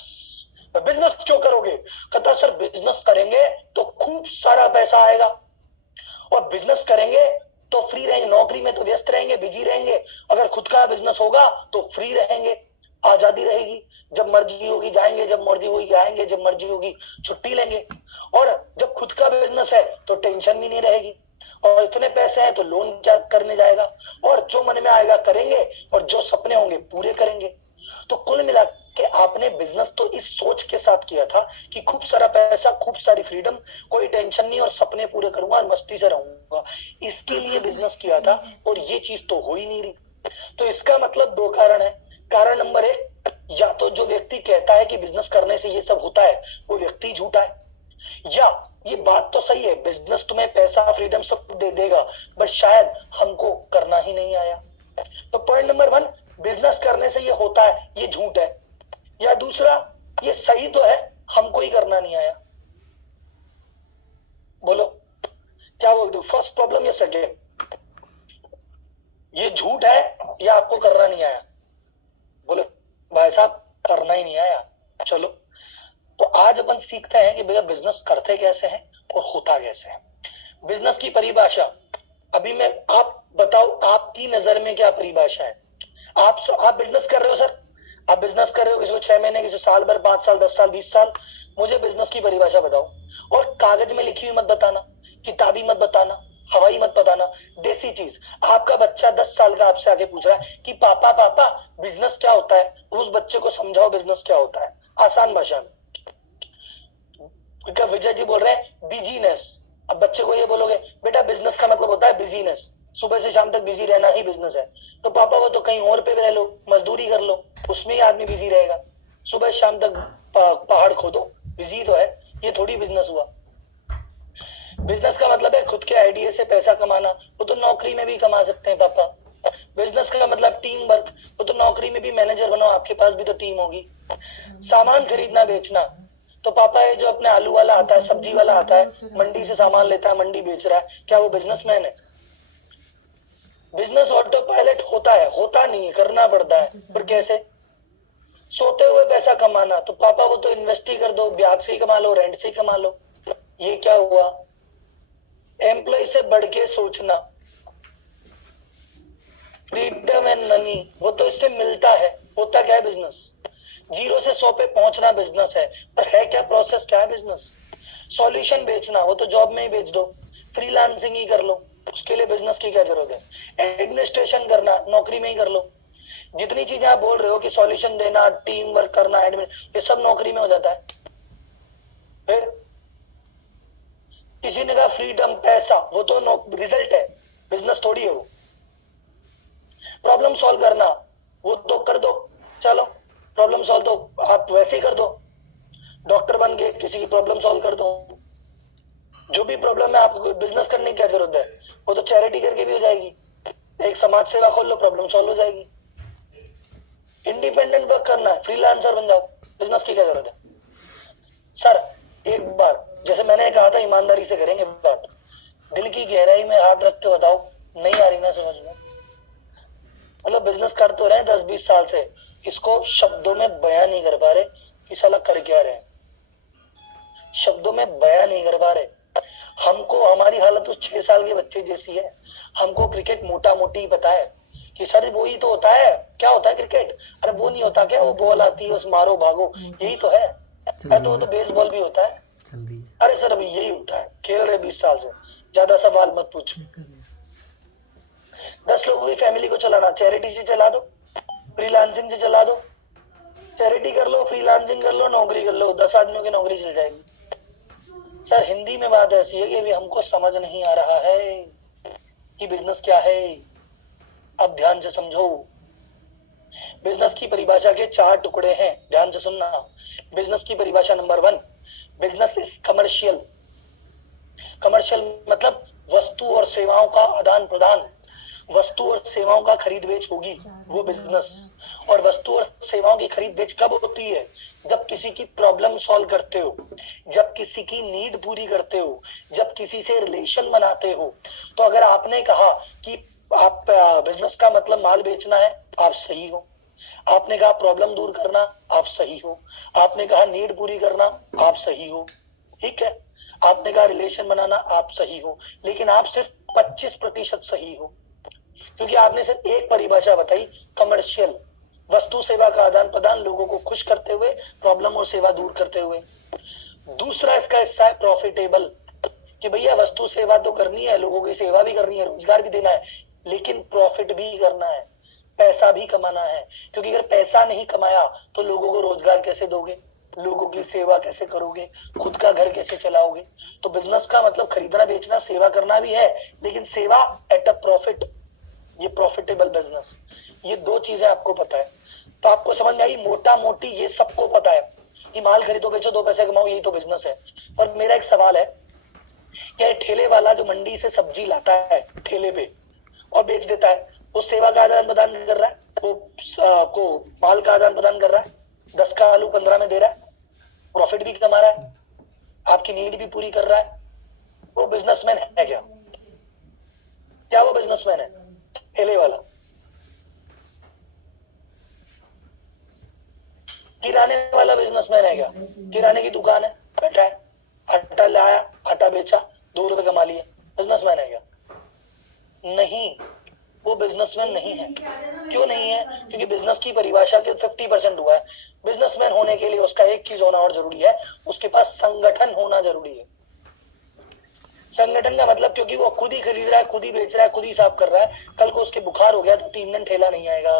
बिजनेस क्यों करोगे? कहता सर बिजनेस करेंगे तो खूब सारा पैसा आएगा, और बिजनेस करेंगे तो फ्री रहेंगे, नौकरी में तो व्यस्त रहेंगे, बिजी रहेंगे, अगर खुद का बिजनेस होगा तो फ्री रहेंगे, आजादी रहेगी, जब मर्जी होगी जाएंगे, जब मर्जी होगी आएंगे, जब मर्जी होगी छुट्टी लेंगे। और जब खुद का बिजनेस है तो टेंशन भी नहीं रहेगी, और इतने पैसे हैं तो लोन क्या करने जाएगा, और जो मन में आएगा करेंगे, और जो सपने होंगे पूरे करेंगे। तो कुल मिला के आपने बिजनेस तो इस सोच के साथ किया था कि खूब सारा पैसा, खूब सारी फ्रीडम, कोई टेंशन नहीं, और सपने पूरे करूंगा और मस्ती से रहूंगा, इसके लिए बिजनेस किया था, और ये चीज तो हो ही नहीं रही। तो इसका मतलब 2 कारण है। कारण नंबर 1, या तो जो व्यक्ति कहता है कि बिजनेस करने से ये सब होता है वो व्यक्ति झूठा है, या ये बात तो सही है बिजनेस तुम्हें पैसा फ्रीडम सब दे देगा, बट शायद हमको करना ही नहीं आया। तो पॉइंट नंबर 1, बिजनेस करने से ये होता है ये झूठ है, या दूसरा ये सही तो है हमको ही करना नहीं आया। बोलो क्या बोल दो, फर्स्ट प्रॉब्लम या सेकेंड? ये झूठ है या आपको करना नहीं आया? बोलो भाई साहब करना ही नहीं आया। चलो तो आज अपन सीखते हैं कि भैया बिजनेस करते कैसे हैं और होता कैसे है। बिजनेस की परिभाषा अभी मैं, आप बताओ आपकी नजर में क्या परिभाषा है? आप बिजनेस कर रहे हो सर, आप बिजनेस कर रहे हो, किसी को 6 महीने, किसी को साल भर, 5 साल, 10 साल, 20 साल, मुझे बिजनेस की परिभाषा बताओ। और कागज में लिखी हुई मत बताना, किताबी मत बताना, हवाई मत बताना, देसी चीज। आपका बच्चा 10 साल का आपसे आगे पूछ रहा है कि पापा पापा बिजनेस क्या होता है, उस बच्चे को समझाओ बिजनेस क्या होता है आसान भाषा में। विजय जी बोल रहे हैं बिजीनेस, अब बच्चे को ये बोलोगे बेटा बिजनेस का मतलब होता है बिजीनेस, सुबह से शाम तक बिजी रहना ही बिजनेस है, तो पापा वो तो कहीं और पे रह लो, मजदूरी कर लो, उसमें ही आदमी बिजी रहेगा। सुबह शाम तक पहाड़ खोदो, बिजी तो है, ये थोड़ी बिजनेस हुआ। बिजनेस का मतलब है खुद के आइडिया से पैसा कमाना, वो तो नौकरी में भी कमा सकते हैं पापा। बिजनेस का मतलब टीम वर्क, वो तो नौकरी में भी मैनेजर बनो, आपके पास भी तो टीम होगी। सामान खरीदना बेचना, तो पापा ये जो अपने आलू वाला आता है, सब्जी वाला आता है, मंडी से सामान लेता है, मंडी बेच रहा है, क्या वो बिजनेसमैन है? बिजनेस ऑटो पायलट होता है? होता नहीं है, करना पड़ता है, पर कैसे? सोते हुए पैसा कमाना, तो पापा वो तो इन्वेस्ट ही कर दो, ब्याज से ही कमा लो, रेंट से ही कमा लो। ये क्या हुआ? एम्प्लॉय से बढ़ के सोचना, फ्रीडम एंड मनी, वो तो इससे मिलता है। होता क्या है बिजनेस? 0 से 100 पे पहुंचना बिजनेस है, पर है क्या प्रोसेस, क्या है बिजनेस? सॉल्यूशन बेचना, वो तो जॉब में ही बेच दो, फ्रीलांसिंग ही कर लो, उसके लिए बिजनेस की क्या जरूरत है? एडमिनिस्ट्रेशन करना, नौकरी में ही कर लो। जितनी चीजें आप बोल रहे हो कि सॉल्यूशन देना, टीम वर्क करना, एडमिन, ये सब नौकरी में हो जाता है। फिर किसी ने कहा फ्रीडम, पैसा, वो तो रिजल्ट है, बिजनेस थोड़ी है वो। प्रॉब्लम सॉल्व करना, वो तो कर दो, चलो प्रॉब्लम सॉल्व तो आप वैसे ही कर दो, डॉक्टर बन के किसी की प्रॉब्लम सॉल्व कर दो। जो भी प्रॉब्लम है, आपको बिजनेस करने की क्या जरूरत है, वो तो चैरिटी करके भी हो जाएगी। एक समाज सेवा खोल लो, प्रॉब्लम सॉल्व हो जाएगी। इंडिपेंडेंट वर्क करना है, फ्रीलांसर बन जाओ, बिजनेस की क्या जरूरत है। सर एक बार जैसे मैंने कहा था, ईमानदारी से करेंगे बात, दिल की गहराई में हाथ रख के बताओ, नहीं आ रही ना समझ में? मतलब बिजनेस कर तो रहे हैं 10-20 साल से, इसको शब्दों में बयान नहीं कर पा रहे कि साला कर क्या रहे हैं, शब्दों में बयान नहीं कर पा रहे। हमको हमारी हालत उस 6 साल के बच्चे जैसी है। हमको क्रिकेट मोटा मोटी पता है कि सर वो ही तो होता है, क्या होता है क्रिकेट, अरे वो नहीं होता क्या, वो बॉल आती है, उस मारो भागो, यही तो है। अरे तो वो तो बेसबॉल भी होता है। अरे सर अभी यही होता है, खेल रहे 20 साल से, ज्यादा सवाल मत पूछो। 10 लोगों की फैमिली को चलाना, चैरिटी से चला दो, फ्रीलांसिंग से चला दो, चैरिटी कर लो, फ्रीलांसिंग कर लो, नौकरी कर लो, 10 आदमियों की नौकरी चल जाएगी। सर हिंदी में बात ऐसी है कि अभी हमको समझ नहीं आ रहा है कि बिजनेस क्या है। अब ध्यान से समझो, बिजनेस की परिभाषा के 4 टुकड़े हैं, ध्यान से सुनना। बिजनेस की परिभाषा number 1, business is commercial. Commercial मतलब वस्तु और सेवाओं का आदान प्रदान, वस्तु और सेवाओं का खरीद बेच होगी, वो बिजनेस। और वस्तु और सेवाओं की खरीद बेच कब होती है? जब किसी की प्रॉब्लम सॉल्व करते हो, जब किसी की नीड पूरी करते हो, जब किसी से रिलेशन बनाते हो। तो अगर आपने कहा कि आप बिजनेस का मतलब माल बेचना है, आप सही हो। आपने कहा प्रॉब्लम दूर करना, आप सही हो। आपने कहा नीड पूरी करना, आप सही हो, ठीक है। आपने कहा रिलेशन बनाना, आप सही हो। लेकिन आप सिर्फ 25% सही हो, क्योंकि आपने सिर्फ एक परिभाषा बताई, कमर्शियल, वस्तु सेवा का आदान प्रदान, लोगों को खुश करते हुए, प्रॉब्लम और सेवा दूर करते हुए। दूसरा इसका हिस्सा है प्रॉफिटेबल, कि भैया वस्तु सेवा तो करनी है, लोगों की सेवा भी करनी है, रोजगार भी देना है, लेकिन प्रॉफिट भी करना है, पैसा भी कमाना है। क्योंकि अगर पैसा नहीं कमाया तो लोगों को रोजगार कैसे दोगे, लोगों की सेवा कैसे करोगे, खुद का घर कैसे चलाओगे। तो बिजनेस का मतलब खरीदना बेचना, सेवा करना भी है, लेकिन सेवा एट अ प्रॉफिट, ये प्रॉफिटेबल बिजनेस। ये 2 चीजें आपको पता है, तो आपको समझ में आई मोटा मोटी, ये सबको पता है कि माल खरीदो बेचो 2 पैसे कमाओ, यही तो बिजनेस है। और मेरा एक सवाल है, क्या ठेले वाला जो मंडी से सब्जी लाता है ठेले पे और बेच देता है, वो सेवा का आदान प्रदान कर रहा है, को माल का आदान प्रदान कर रहा है, 10 का आलू 15 में दे रहा है, प्रॉफिट भी कमा रहा है, आपकी नीड भी पूरी कर रहा है, वो बिजनेसमैन है क्या? क्या वो बिजनेसमैन है ठेले वाला? किराने वाला बिजनेसमैन है क्या? किराने की दुकान है, बैठा है, आटा लाया, आटा बेचा, 2 रुपए कमा लिए, बिजनेसमैन है क्या? नहीं, वो बिजनेसमैन नहीं है। क्यों नहीं है? क्योंकि बिजनेस की परिभाषा के 50% हुआ है। बिजनेसमैन होने के लिए उसका एक चीज होना और जरूरी है, उसके पास संगठन होना जरूरी है। संगठन का मतलब, क्योंकि वो खुद ही खरीद रहा है, खुद ही बेच रहा है, खुद ही साफ कर रहा है, कल को उसके बुखार हो गया तो 3 दिन ठेला नहीं आएगा,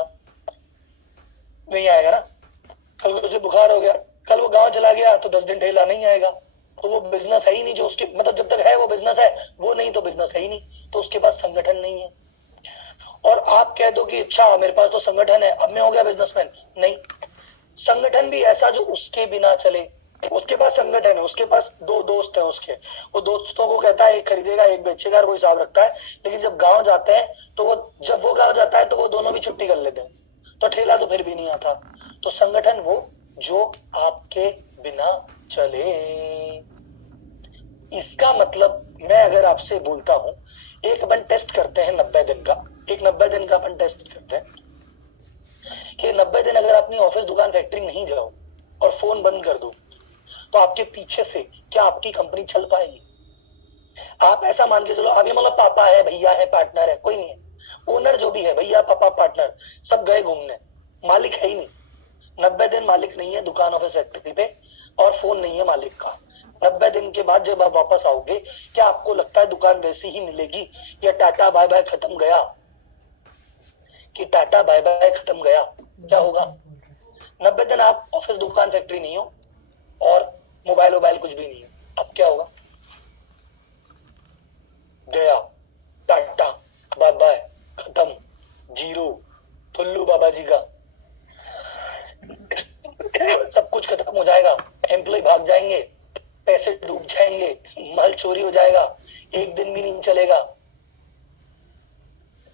नहीं आएगा ना। कल को उसे बुखार हो गया, कल वो गांव चला गया तो 10 दिन ठेला नहीं आएगा, तो वो बिजनेस है ही नहीं। जो उसके मतलब जब तक है वो बिजनेस है, वो नहीं तो बिजनेस है ही नहीं, तो उसके पास संगठन नहीं है। और आप कह दो कि अच्छा मेरे पास तो संगठन है, अब मैं हो गया बिजनेसमैन, नहीं। संगठन भी ऐसा जो उसके बिना चले। उसके पास संगठन है, उसके पास 2 दोस्त हैं उसके, वो दोस्तों को कहता है एक खरीदेगा एक बेचेगा, वो हिसाब रखता है। लेकिन जब गांव जाते हैं तो वो, जब वो गांव जाता है तो वो दोनों भी छुट्टी कर लेते हैं, तो ठेला तो फिर भी नहीं आता। तो संगठन वो जो आपके बिना चले। इसका मतलब मैं अगर आपसे बोलता हूं, एक अपन टेस्ट करते हैं 90 दिन का, एक 90 दिन का अपन टेस्ट करते हैं कि 90 दिन अगर अपनी ऑफिस दुकान फैक्ट्री नहीं जाओ और फोन बंद कर दो, तो आपके पीछे से क्या आपकी कंपनी चल पाएगी? आप ऐसा मान के चलो, अभी मतलब पापा है, भैया है, पार्टनर है, कोई नहीं है, ओनर जो भी है, भैया पापा पार्टनर सब गए घूमने, मालिक है ही नहीं। 90 दिन मालिक नहीं है दुकान ऑफिस फैक्ट्री पे, और फोन नहीं है मालिक का। 90 दिन के बाद जब आप वापस आओगे, क्या आपको लगता है दुकान वैसी ही मिलेगी, या टाटा बाय बाय खत्म गया? कि टाटा बाय बाय खत्म गया, क्या होगा? 90 दिन आप ऑफिस दुकान फैक्ट्री नहीं हो और मोबाइल वोबाइल कुछ भी नहीं है, अब क्या होगा? गया, टाटा बाय बाय खत्म, जीरो, टुल्लू बाबा जी का सब कुछ खत्म हो जाएगा, एम्प्लॉय भाग जाएंगे, पैसे डूब जाएंगे, माल चोरी हो जाएगा, एक दिन भी नहीं चलेगा।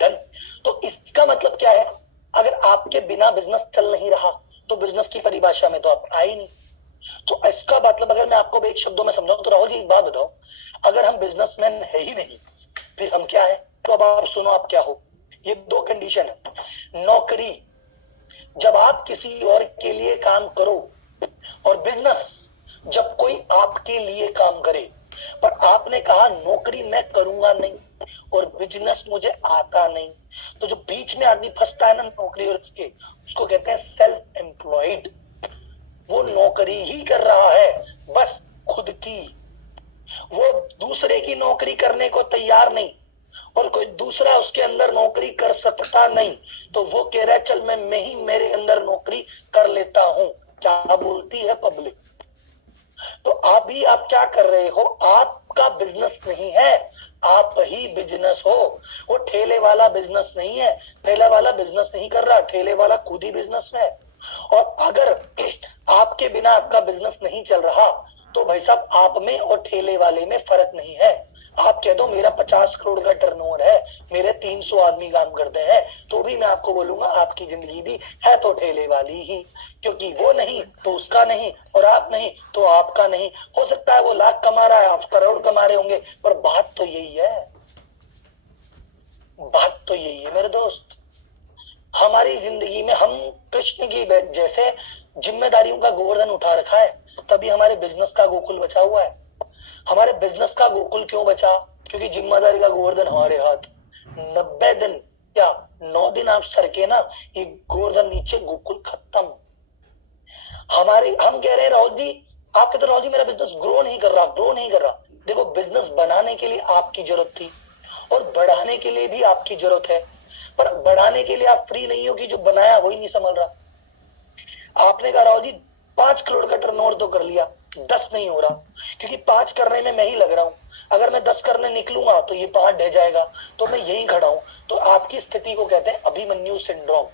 डन। तो इसका मतलब क्या है? अगर आपके बिना बिजनेस चल नहीं रहा तो बिजनेस की परिभाषा में तो आप आए ही नहीं। तो इसका मतलब अगर मैं आपको एक शब्दों में समझाऊं तो राहुल जी एक बात बताओ, अगर हम बिजनेसमैन है ही नहीं फिर हम क्या है? तो अब आप सुनो आप क्या हो। ये दो कंडीशन है। नौकरी, जब आप किसी और के लिए काम करो, और बिजनेस, जब कोई आपके लिए काम करे। पर आपने कहा नौकरी मैं करूंगा नहीं और बिजनेस मुझे आता नहीं, तो जो बीच में आदमी फंसता है ना नौकरी और इसके, उसको कहते हैं सेल्फ एम्प्लॉयड। वो नौकरी ही कर रहा है बस खुद की, वो दूसरे की नौकरी करने को तैयार नहीं, और कोई दूसरा उसके अंदर नौकरी कर सकता नहीं, तो वो कह रहा है चल मैं ही मेरे अंदर नौकरी कर लेता हूं। क्या बोलती है पब्लिक? तो अभी आप क्या कर रहे हो? आपका बिजनेस नहीं है, आप ही बिजनेस हो। वो ठेले वाला बिजनेस नहीं है, ठेले वाला बिजनेस नहीं कर रहा, ठेले वाला खुद ही बिजनेस में है। और अगर आपके बिना आपका बिजनेस नहीं चल रहा तो भाई साहब आप में और ठेले वाले में फर्क नहीं है। आप कह दो मेरा 50 करोड़ का टर्नओवर है, मेरे 300 आदमी काम करते हैं, तो भी मैं आपको बोलूंगा आपकी जिंदगी भी है तो ठेले वाली ही, क्योंकि वो नहीं तो उसका नहीं, और आप नहीं तो आपका नहीं। हो सकता है वो लाख कमा रहा है, आप करोड़ कमा रहे होंगे, पर बात तो यही है, बात तो यही है मेरे दोस्त। हमारी जिंदगी में हम कृष्ण की जैसे जिम्मेदारियों का गोवर्धन उठा रखा है, तभी हमारे बिजनेस का गोकुल बचा हुआ है। हमारे बिजनेस का गोकुल क्यों बचा? क्योंकि जिम्मेदारी का गोवर्धन हमारे हाथ। 90 दिन या 9 दिन आप सरके ना, ये गोवर्धन नीचे, गोकुल खत्म। हमारी हम कह रहे हैं राहुल जी, आप कहते राहुल जी मेरा बिजनेस ग्रो नहीं कर रहा, ग्रो नहीं कर रहा। देखो बिजनेस बनाने के लिए आपकी जरूरत थी और बढ़ाने के लिए भी आपकी जरूरत है, पर बढ़ाने के लिए आप फ्री नहीं हो कि जो बनाया वही नहीं संभल रहा। आपने कहा राहुल जी 5 करोड़ का टर्नओवर तो कर लिया, 10 नहीं हो रहा, क्योंकि 5 करने में मैं ही लग रहा हूं, अगर मैं 10 करने निकलूंगा तो ये 5 ढह जाएगा, तो मैं यही खड़ा हूं। तो आपकी स्थिति को कहते हैं अभिमन्यु सिंड्रोम।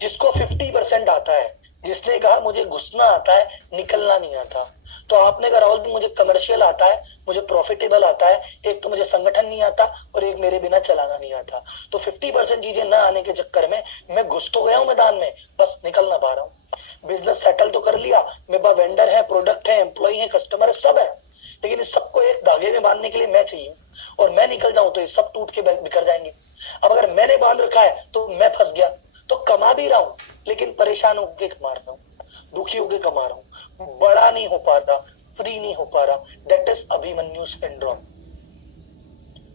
जिसको 50% आता है, जिसने कहा मुझे घुसना आता है निकलना नहीं आता, तो आपने कहा राहुल जी मुझे कमर्शियल आता है, मुझे प्रॉफिटेबल आता है, एक तो मुझे संगठन नहीं आता और एक मेरे बिना चलाना नहीं आता। तो 50% चीजें ना आने के चक्कर में मैं घुस तो गया हूं मैदान में, बस निकल ना पा रहा हूँ। बिजनेस सेटल तो कर लिया, मेरे पास वेंडर है, प्रोडक्ट है, एम्प्लॉय है, कस्टमर है, सब है, लेकिन इस सबको एक धागे में बांधने के लिए मैं चाहिए, और मैं निकल जाऊं तो ये सब टूट के बिखर जाएंगे। अब अगर मैंने बांध रखा है तो मैं फंस गया, तो कमा भी रहा हूं लेकिन परेशान होकर कमा रहा हूं, दुखी होकर कमा रहा हूं, बड़ा नहीं हो पा रहा, फ्री नहीं हो पा रहा। That is Abhimanyu syndrome.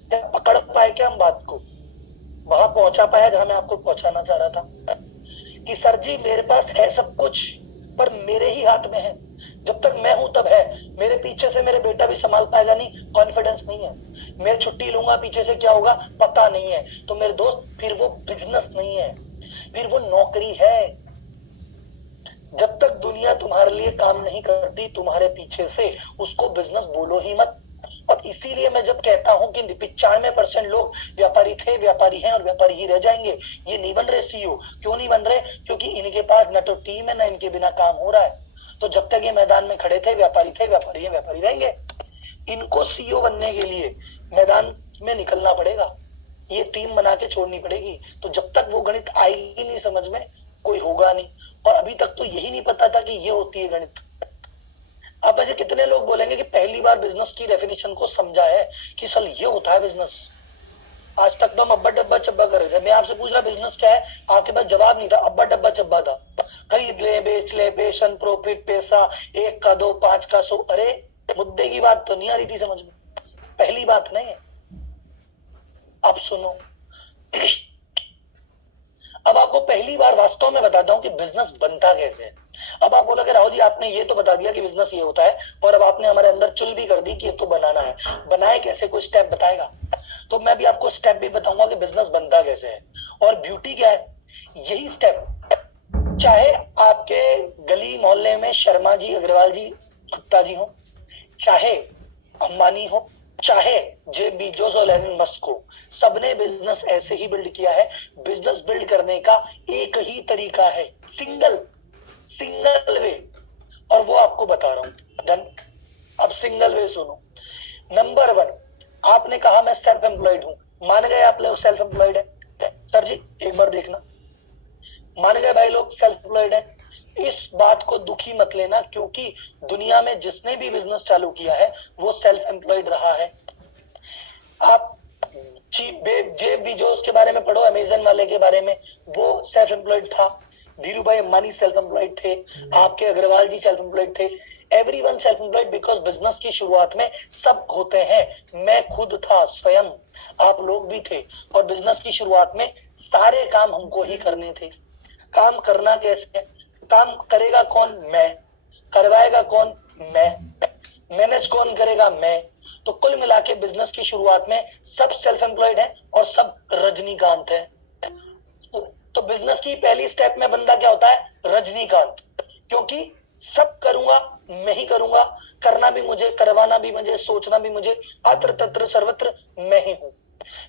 क्या पकड़ पाए क्या हम बात को? वहां पहुंचा पाया जहां मैं आपको पहुंचाना चाह रहा था कि सर जी मेरे पास है सब कुछ, पर मेरे ही हाथ में है, जब तक मैं हूं तब है, मेरे पीछे से मेरे बेटा भी संभाल पाएगा नहीं, कॉन्फिडेंस नहीं है, मैं छुट्टी लूंगा पीछे से क्या होगा पता नहीं है, तो मेरे दोस्त फिर वो बिजनेस नहीं है, फिर वो नौकरी है। जब तक दुनिया तुम्हारे लिए काम नहीं करती तुम्हारे पीछे से, उसको बिजनेस बोलो ही मत। और इसीलिए मैं जब कहता हूं कि 95% लोग व्यापारी थे, व्यापारी हैं और व्यापारी ही रह जाएंगे, ये नहीं बन रहे सीईओ। क्यों नहीं बन रहे? क्योंकि इनके पास न तो टीम है, न इनके बिना काम हो रहा है। तो जब तक ये मैदान में खड़े थे, व्यापारी हैं, व्यापारी रहेंगे। इनको सीईओ बनने के लिए मैदान में निकलना पड़ेगा, ये टीम बना के छोड़नी पड़ेगी। तो जब तक वो गणित आएगी नहीं समझ में, कोई होगा नहीं। और अभी तक तो यही नहीं पता था कि ये होती है गणित। अब ऐसे कितने लोग बोलेंगे कि पहली बार बिजनेस की डेफिनेशन को समझा है कि सल ये होता है बिजनेस। आज तक तो हम अब्बा डब्बा चब्बा कर रहे थे। मैं आपसे पूछ रहा बिजनेस क्या है, आपके पास जवाब नहीं था, अब्बा डब्बा चब्बा था। खरीद ले, बेच ले, पेशन, प्रॉफिट, पैसा, 1 का 2, 5 का 100। अरे मुद्दे की बात तो नहीं आ रही थी समझ में, पहली बात नहीं है। अब सुनो, अब आपको पहली बार वास्तव में बताता हूं कि बिजनेस बनता कैसे है। अब आप बोलोगे राहुल जी आपने ये तो बता दिया कि बिजनेस ये होता है, और अब आपने हमारे अंदर चुल भी कर दी कि ये तो बनाना है। बनाए कैसे, कोई स्टेप बताएगा? तो मैं भी आपको स्टेप भी बताऊंगा कि बिजनेस बनता कैसे है। और ब्यूटी क्या है, यही स्टेप, चाहे आपके गली मोहल्ले में शर्मा जी, अग्रवाल जी, गुप्ता जी हो, चाहे अंबानी हो, चाहे जे बीजोस और एलन मस्क हो, सबने बिजनेस ऐसे ही बिल्ड किया है। बिजनेस बिल्ड करने का एक ही तरीका है, सिंगल वे, और वो आपको बता रहा हूं। डन। अब सिंगल वे सुनो। नंबर 1, आपने कहा मैं सेल्फ एम्प्लॉयड हूं, मान गए आप लोग सेल्फ एम्प्लॉयड है? सर जी एक बार देखना, मान गए भाई लोग सेल्फ एम्प्लॉयड है। इस बात को दुखी मत लेना, क्योंकि दुनिया में जिसने भी बिजनेस चालू किया है वो सेल्फ एम्प्लॉयड रहा है। आप जेब बीजोस के बारे में पढ़ो, अमेजन वाले के बारे में, वो सेल्फ एम्प्लॉयड था। धीरू भाई अंबानी सेल्फ एम्प्लॉयड थे, आपके अग्रवाल जी सेल्फ एम्प्लॉयड थे। Everyone self employed, because business की शुरुआत में सब होते हैं। मैं खुद था स्वयं, आप लोग भी थे, और बिजनेस की शुरुआत में सारे काम हमको ही करने थे। काम करना कैसे, काम करेगा कौन? मैं। करवाएगा कौन? मैं। मैनेज कौन करेगा? मैं। तो कुल मिला के बिजनेस की शुरुआत में सब सेल्फ एम्प्लॉयड है और सब रजनीकांत है। तो बिजनेस की पहली स्टेप में बंदा क्या होता है? रजनीकांत, क्योंकि सब करूंगा, मैं ही करूंगा, करना भी मुझे, करवाना भी मुझे, सोचना भी मुझे, अत्र तत्र सर्वत्र मैं ही हूं।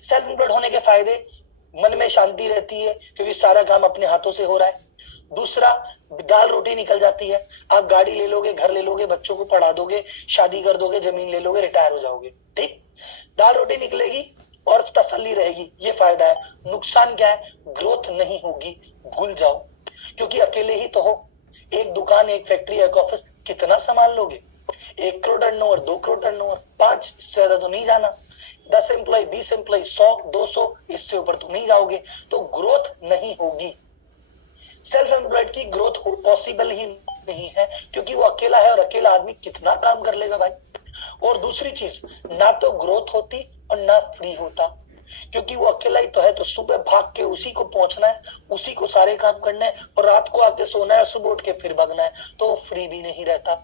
सेल्फ एम्प्लॉयड होने के फायदे, मन में शांति रहती है क्योंकि सारा काम अपने हाथों से हो रहा है। दूसरा, दाल रोटी निकल जाती है। आप गाड़ी ले लोगे, घर ले लोगे, बच्चों को पढ़ा दोगे, शादी कर दोगे, जमीन ले लोगे, रिटायर हो जाओगे, ठीक। दाल रोटी निकलेगी और तसल्ली रहेगी, ये फायदा है। नुकसान क्या है? ग्रोथ नहीं होगी, भूल जाओ, क्योंकि अकेले ही तो हो। एक दुकान, एक फैक्ट्री, एक ऑफिस, कितना संभाल लोगे? 1 करोड़ टर्नओवर, 2 करोड़ टर्नओवर, 5, इससे ज्यादा तो नहीं जाना। 10 एम्प्लॉय, 20 एम्प्लॉय, 100, 200, इससे ऊपर तो नहीं जाओगे, तो ग्रोथ नहीं होगी। सेल्फ एम्प्लॉयड की ग्रोथ पॉसिबल ही नहीं है, क्योंकि वो अकेला है, और अकेला आदमी कितना काम कर लेगा भाई। और दूसरी चीज, ना तो ग्रोथ होती और ना फ्री होता, क्योंकि वो अकेला ही तो है। तो सुबह भाग के उसी को पहुंचना है, उसी को सारे काम करना है, और रात को आके सोना है, सुबह उठ के फिर भागना है, तो फ्री भी नहीं रहता।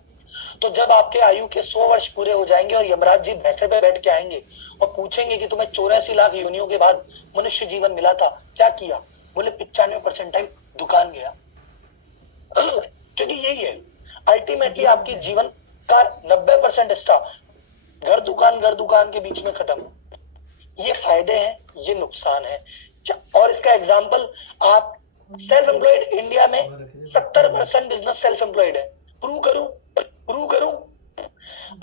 तो जब आपके आयु के 100 वर्ष पूरे हो जाएंगे और यमराज जी भैंसे पे बैठ के आएंगे और पूछेंगे कि तुम्हें 84 लाख योनियों के बाद मनुष्य जीवन मिला था, क्या किया? बोले 95% दुकान गया। क्योंकि यही है अल्टीमेटली, आपकी जीवन का 90% हिस्सा घर दुकान के बीच में खत्म। ये फायदे हैं, ये नुकसान है। और इसका एग्जाम्पल, आप सेल्फ एम्प्लॉयड इंडिया में 70% बिजनेस सेल्फ एम्प्लॉयड है। प्रूव करूं?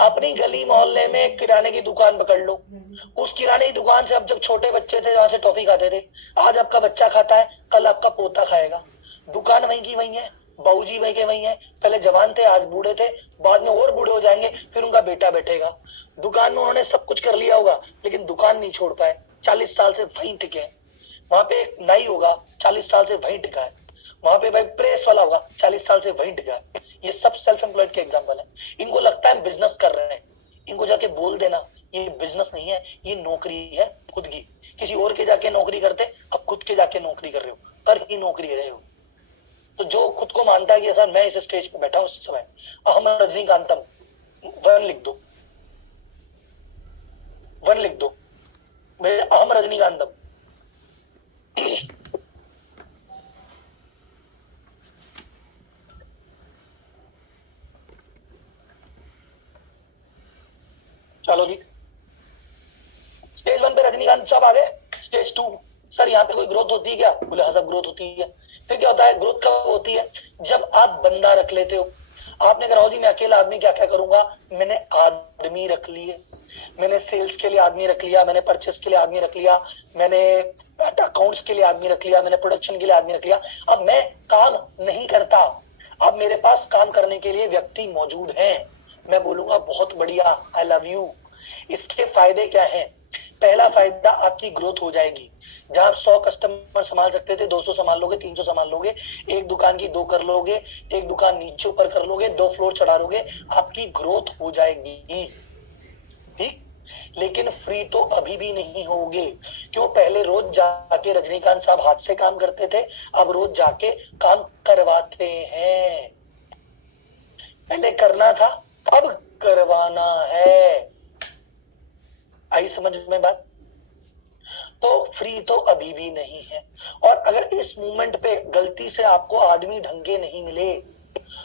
अपनी गली मोहल्ले में किराने की दुकान पकड़ लो, उस किराने की दुकान से, अब जब छोटे बच्चे थे जहां से टॉफी खाते थे, आज आपका बच्चा खाता है, कल आपका पोता खाएगा। दुकान वहीं की वहीं है, बाबूजी वहीं के वहीं है। पहले जवान थे, आज बूढ़े थे, बाद में और बूढ़े हो जाएंगे, फिर उनका बेटा बैठेगा। दुकान में उन्होंने सब कुछ कर लिया होगा, लेकिन दुकान नहीं छोड़ पाए, 40 साल से वहीं टिके। वहां पे एक नाई होगा, 40 साल से वहीं टिका है। वहां पे भाई प्रेस वाला होगा, 40 साल से वहीं टिका है। ये सब सेल्फ एम्प्लॉयड के एग्जाम्पल है। इनको लगता है बिजनेस कर रहे हैं, इनको जाके बोल देना ये बिजनेस नहीं है, ये नौकरी है खुद की। किसी और के जाके नौकरी करते, अब खुद के जाके नौकरी कर रहे हो, कर ही नौकरी रहे हो। तो जो खुद को मानता है कि सर मैं इस स्टेज पे बैठा हूं, इस समय अहम रजनीकांतम, वन लिख दो, वन लिख दो, मेरे अहम रजनीकांतम। चलो जी, स्टेज 1 पे रजनीकांत साहब आ गए। स्टेज 2, सर यहाँ पे कोई ग्रोथ होती है क्या? बोले हाँ साहब ग्रोथ होती है। फिर क्या होता है? ग्रोथ कब होती है? जब आप बंदा रख लेते हो। आपने कहा जी मैं अकेला आदमी क्या क्या करूंगा, मैंने आदमी रख लिए, मैंने सेल्स के लिए आदमी रख लिया, मैंने परचेस के लिए आदमी रख लिया, मैंने अकाउंट्स के लिए आदमी रख लिया, मैंने प्रोडक्शन के लिए आदमी रख लिया। अब मैं काम नहीं करता, अब मेरे पास काम करने के लिए व्यक्ति मौजूद हैं। मैं बोलूंगा बहुत बढ़िया, आई लव यू। इसके फायदे क्या हैं? पहला फायदा, आपकी ग्रोथ हो जाएगी। जहां आप 100 कस्टमर संभाल सकते थे, 200 संभाल लोगे, 300 संभाल लोगे, एक दुकान की 2 कर लोगे, एक दुकान नीचे ऊपर कर लोगे, 2 फ्लोर चढ़ा लोगे, आपकी ग्रोथ हो जाएगी, ठीक। लेकिन फ्री तो अभी भी नहीं होगे। क्यों? पहले रोज जाके रजनीकांत साहब हाथ से काम करते थे, अब रोज जाके काम करवाते हैं। पहले करना था, अब करवाना है। आई समझ में बात? तो फ्री तो अभी भी नहीं है। और अगर इस मोमेंट पे गलती से आपको आदमी ढंग के नहीं मिले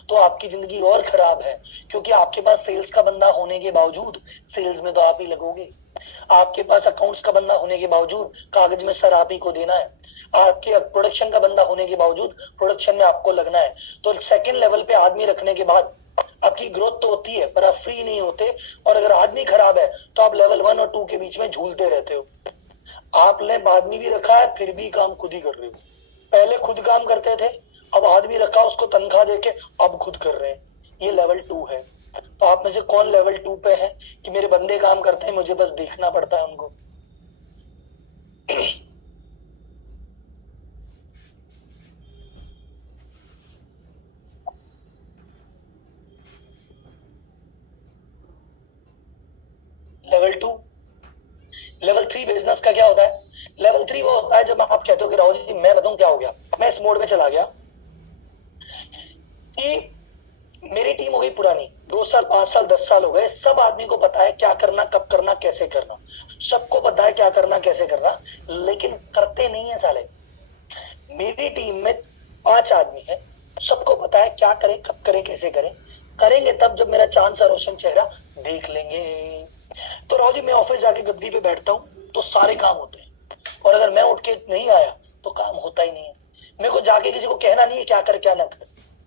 तो आपकी जिंदगी और खराब है, क्योंकि आपके पास सेल्स का बंदा होने के बावजूद सेल्स में तो आप ही लगोगे, आपके पास अकाउंट्स का बंदा होने के बावजूद कागज में सर आप ही को देना है, आपके प्रोडक्शन का बंदा होने के बावजूद प्रोडक्शन में आपको लगना है। तो सेकंड लेवल पे आदमी रखने के बाद आपकी ग्रोथ तो होती है पर आप फ्री नहीं होते। और अगर आदमी खराब है तो आप लेवल 1 और 2 के बीच में झूलते रहते हो। आपने आदमी भी रखा है फिर भी काम खुद ही कर रहे हो। पहले खुद काम करते थे, अब आदमी रखा उसको तनख्वाह देके अब खुद कर रहे हैं। ये लेवल 2 है। तो आप में से कौन लेवल 2 पे है कि मेरे बंदे काम करते हैं, मुझे बस देखना पड़ता है उनको? लेवल 2। लेवल 3 बिजनेस का क्या होता है? लेवल 3 वो होता है जब आप कहते हो कि राहुल जी मैं बताऊं क्या हो गया, मैं इस मोड में चला गया कि मेरी टीम हो गई पुरानी, 2 साल 5 साल 10 साल हो गए, सब आदमी को पता है क्या करना, कब करना, कैसे करना, सबको पता है क्या करना कैसे करना, लेकिन करते नहीं है साले। मेरी टीम में 5 आदमी है, सबको पता है क्या करें, कब करें, कैसे करें, करेंगे तब जब मेरा चांद सा रोशन चेहरा देख लेंगे। तो राहुल जी मैं ऑफिस जाके गद्दी पे बैठता हूँ तो सारे काम होते हैं, और अगर मैं उठ के नहीं आया तो काम होता ही नहीं है। मेरे को जाके किसी को कहना नहीं है क्या कर क्या ना कर,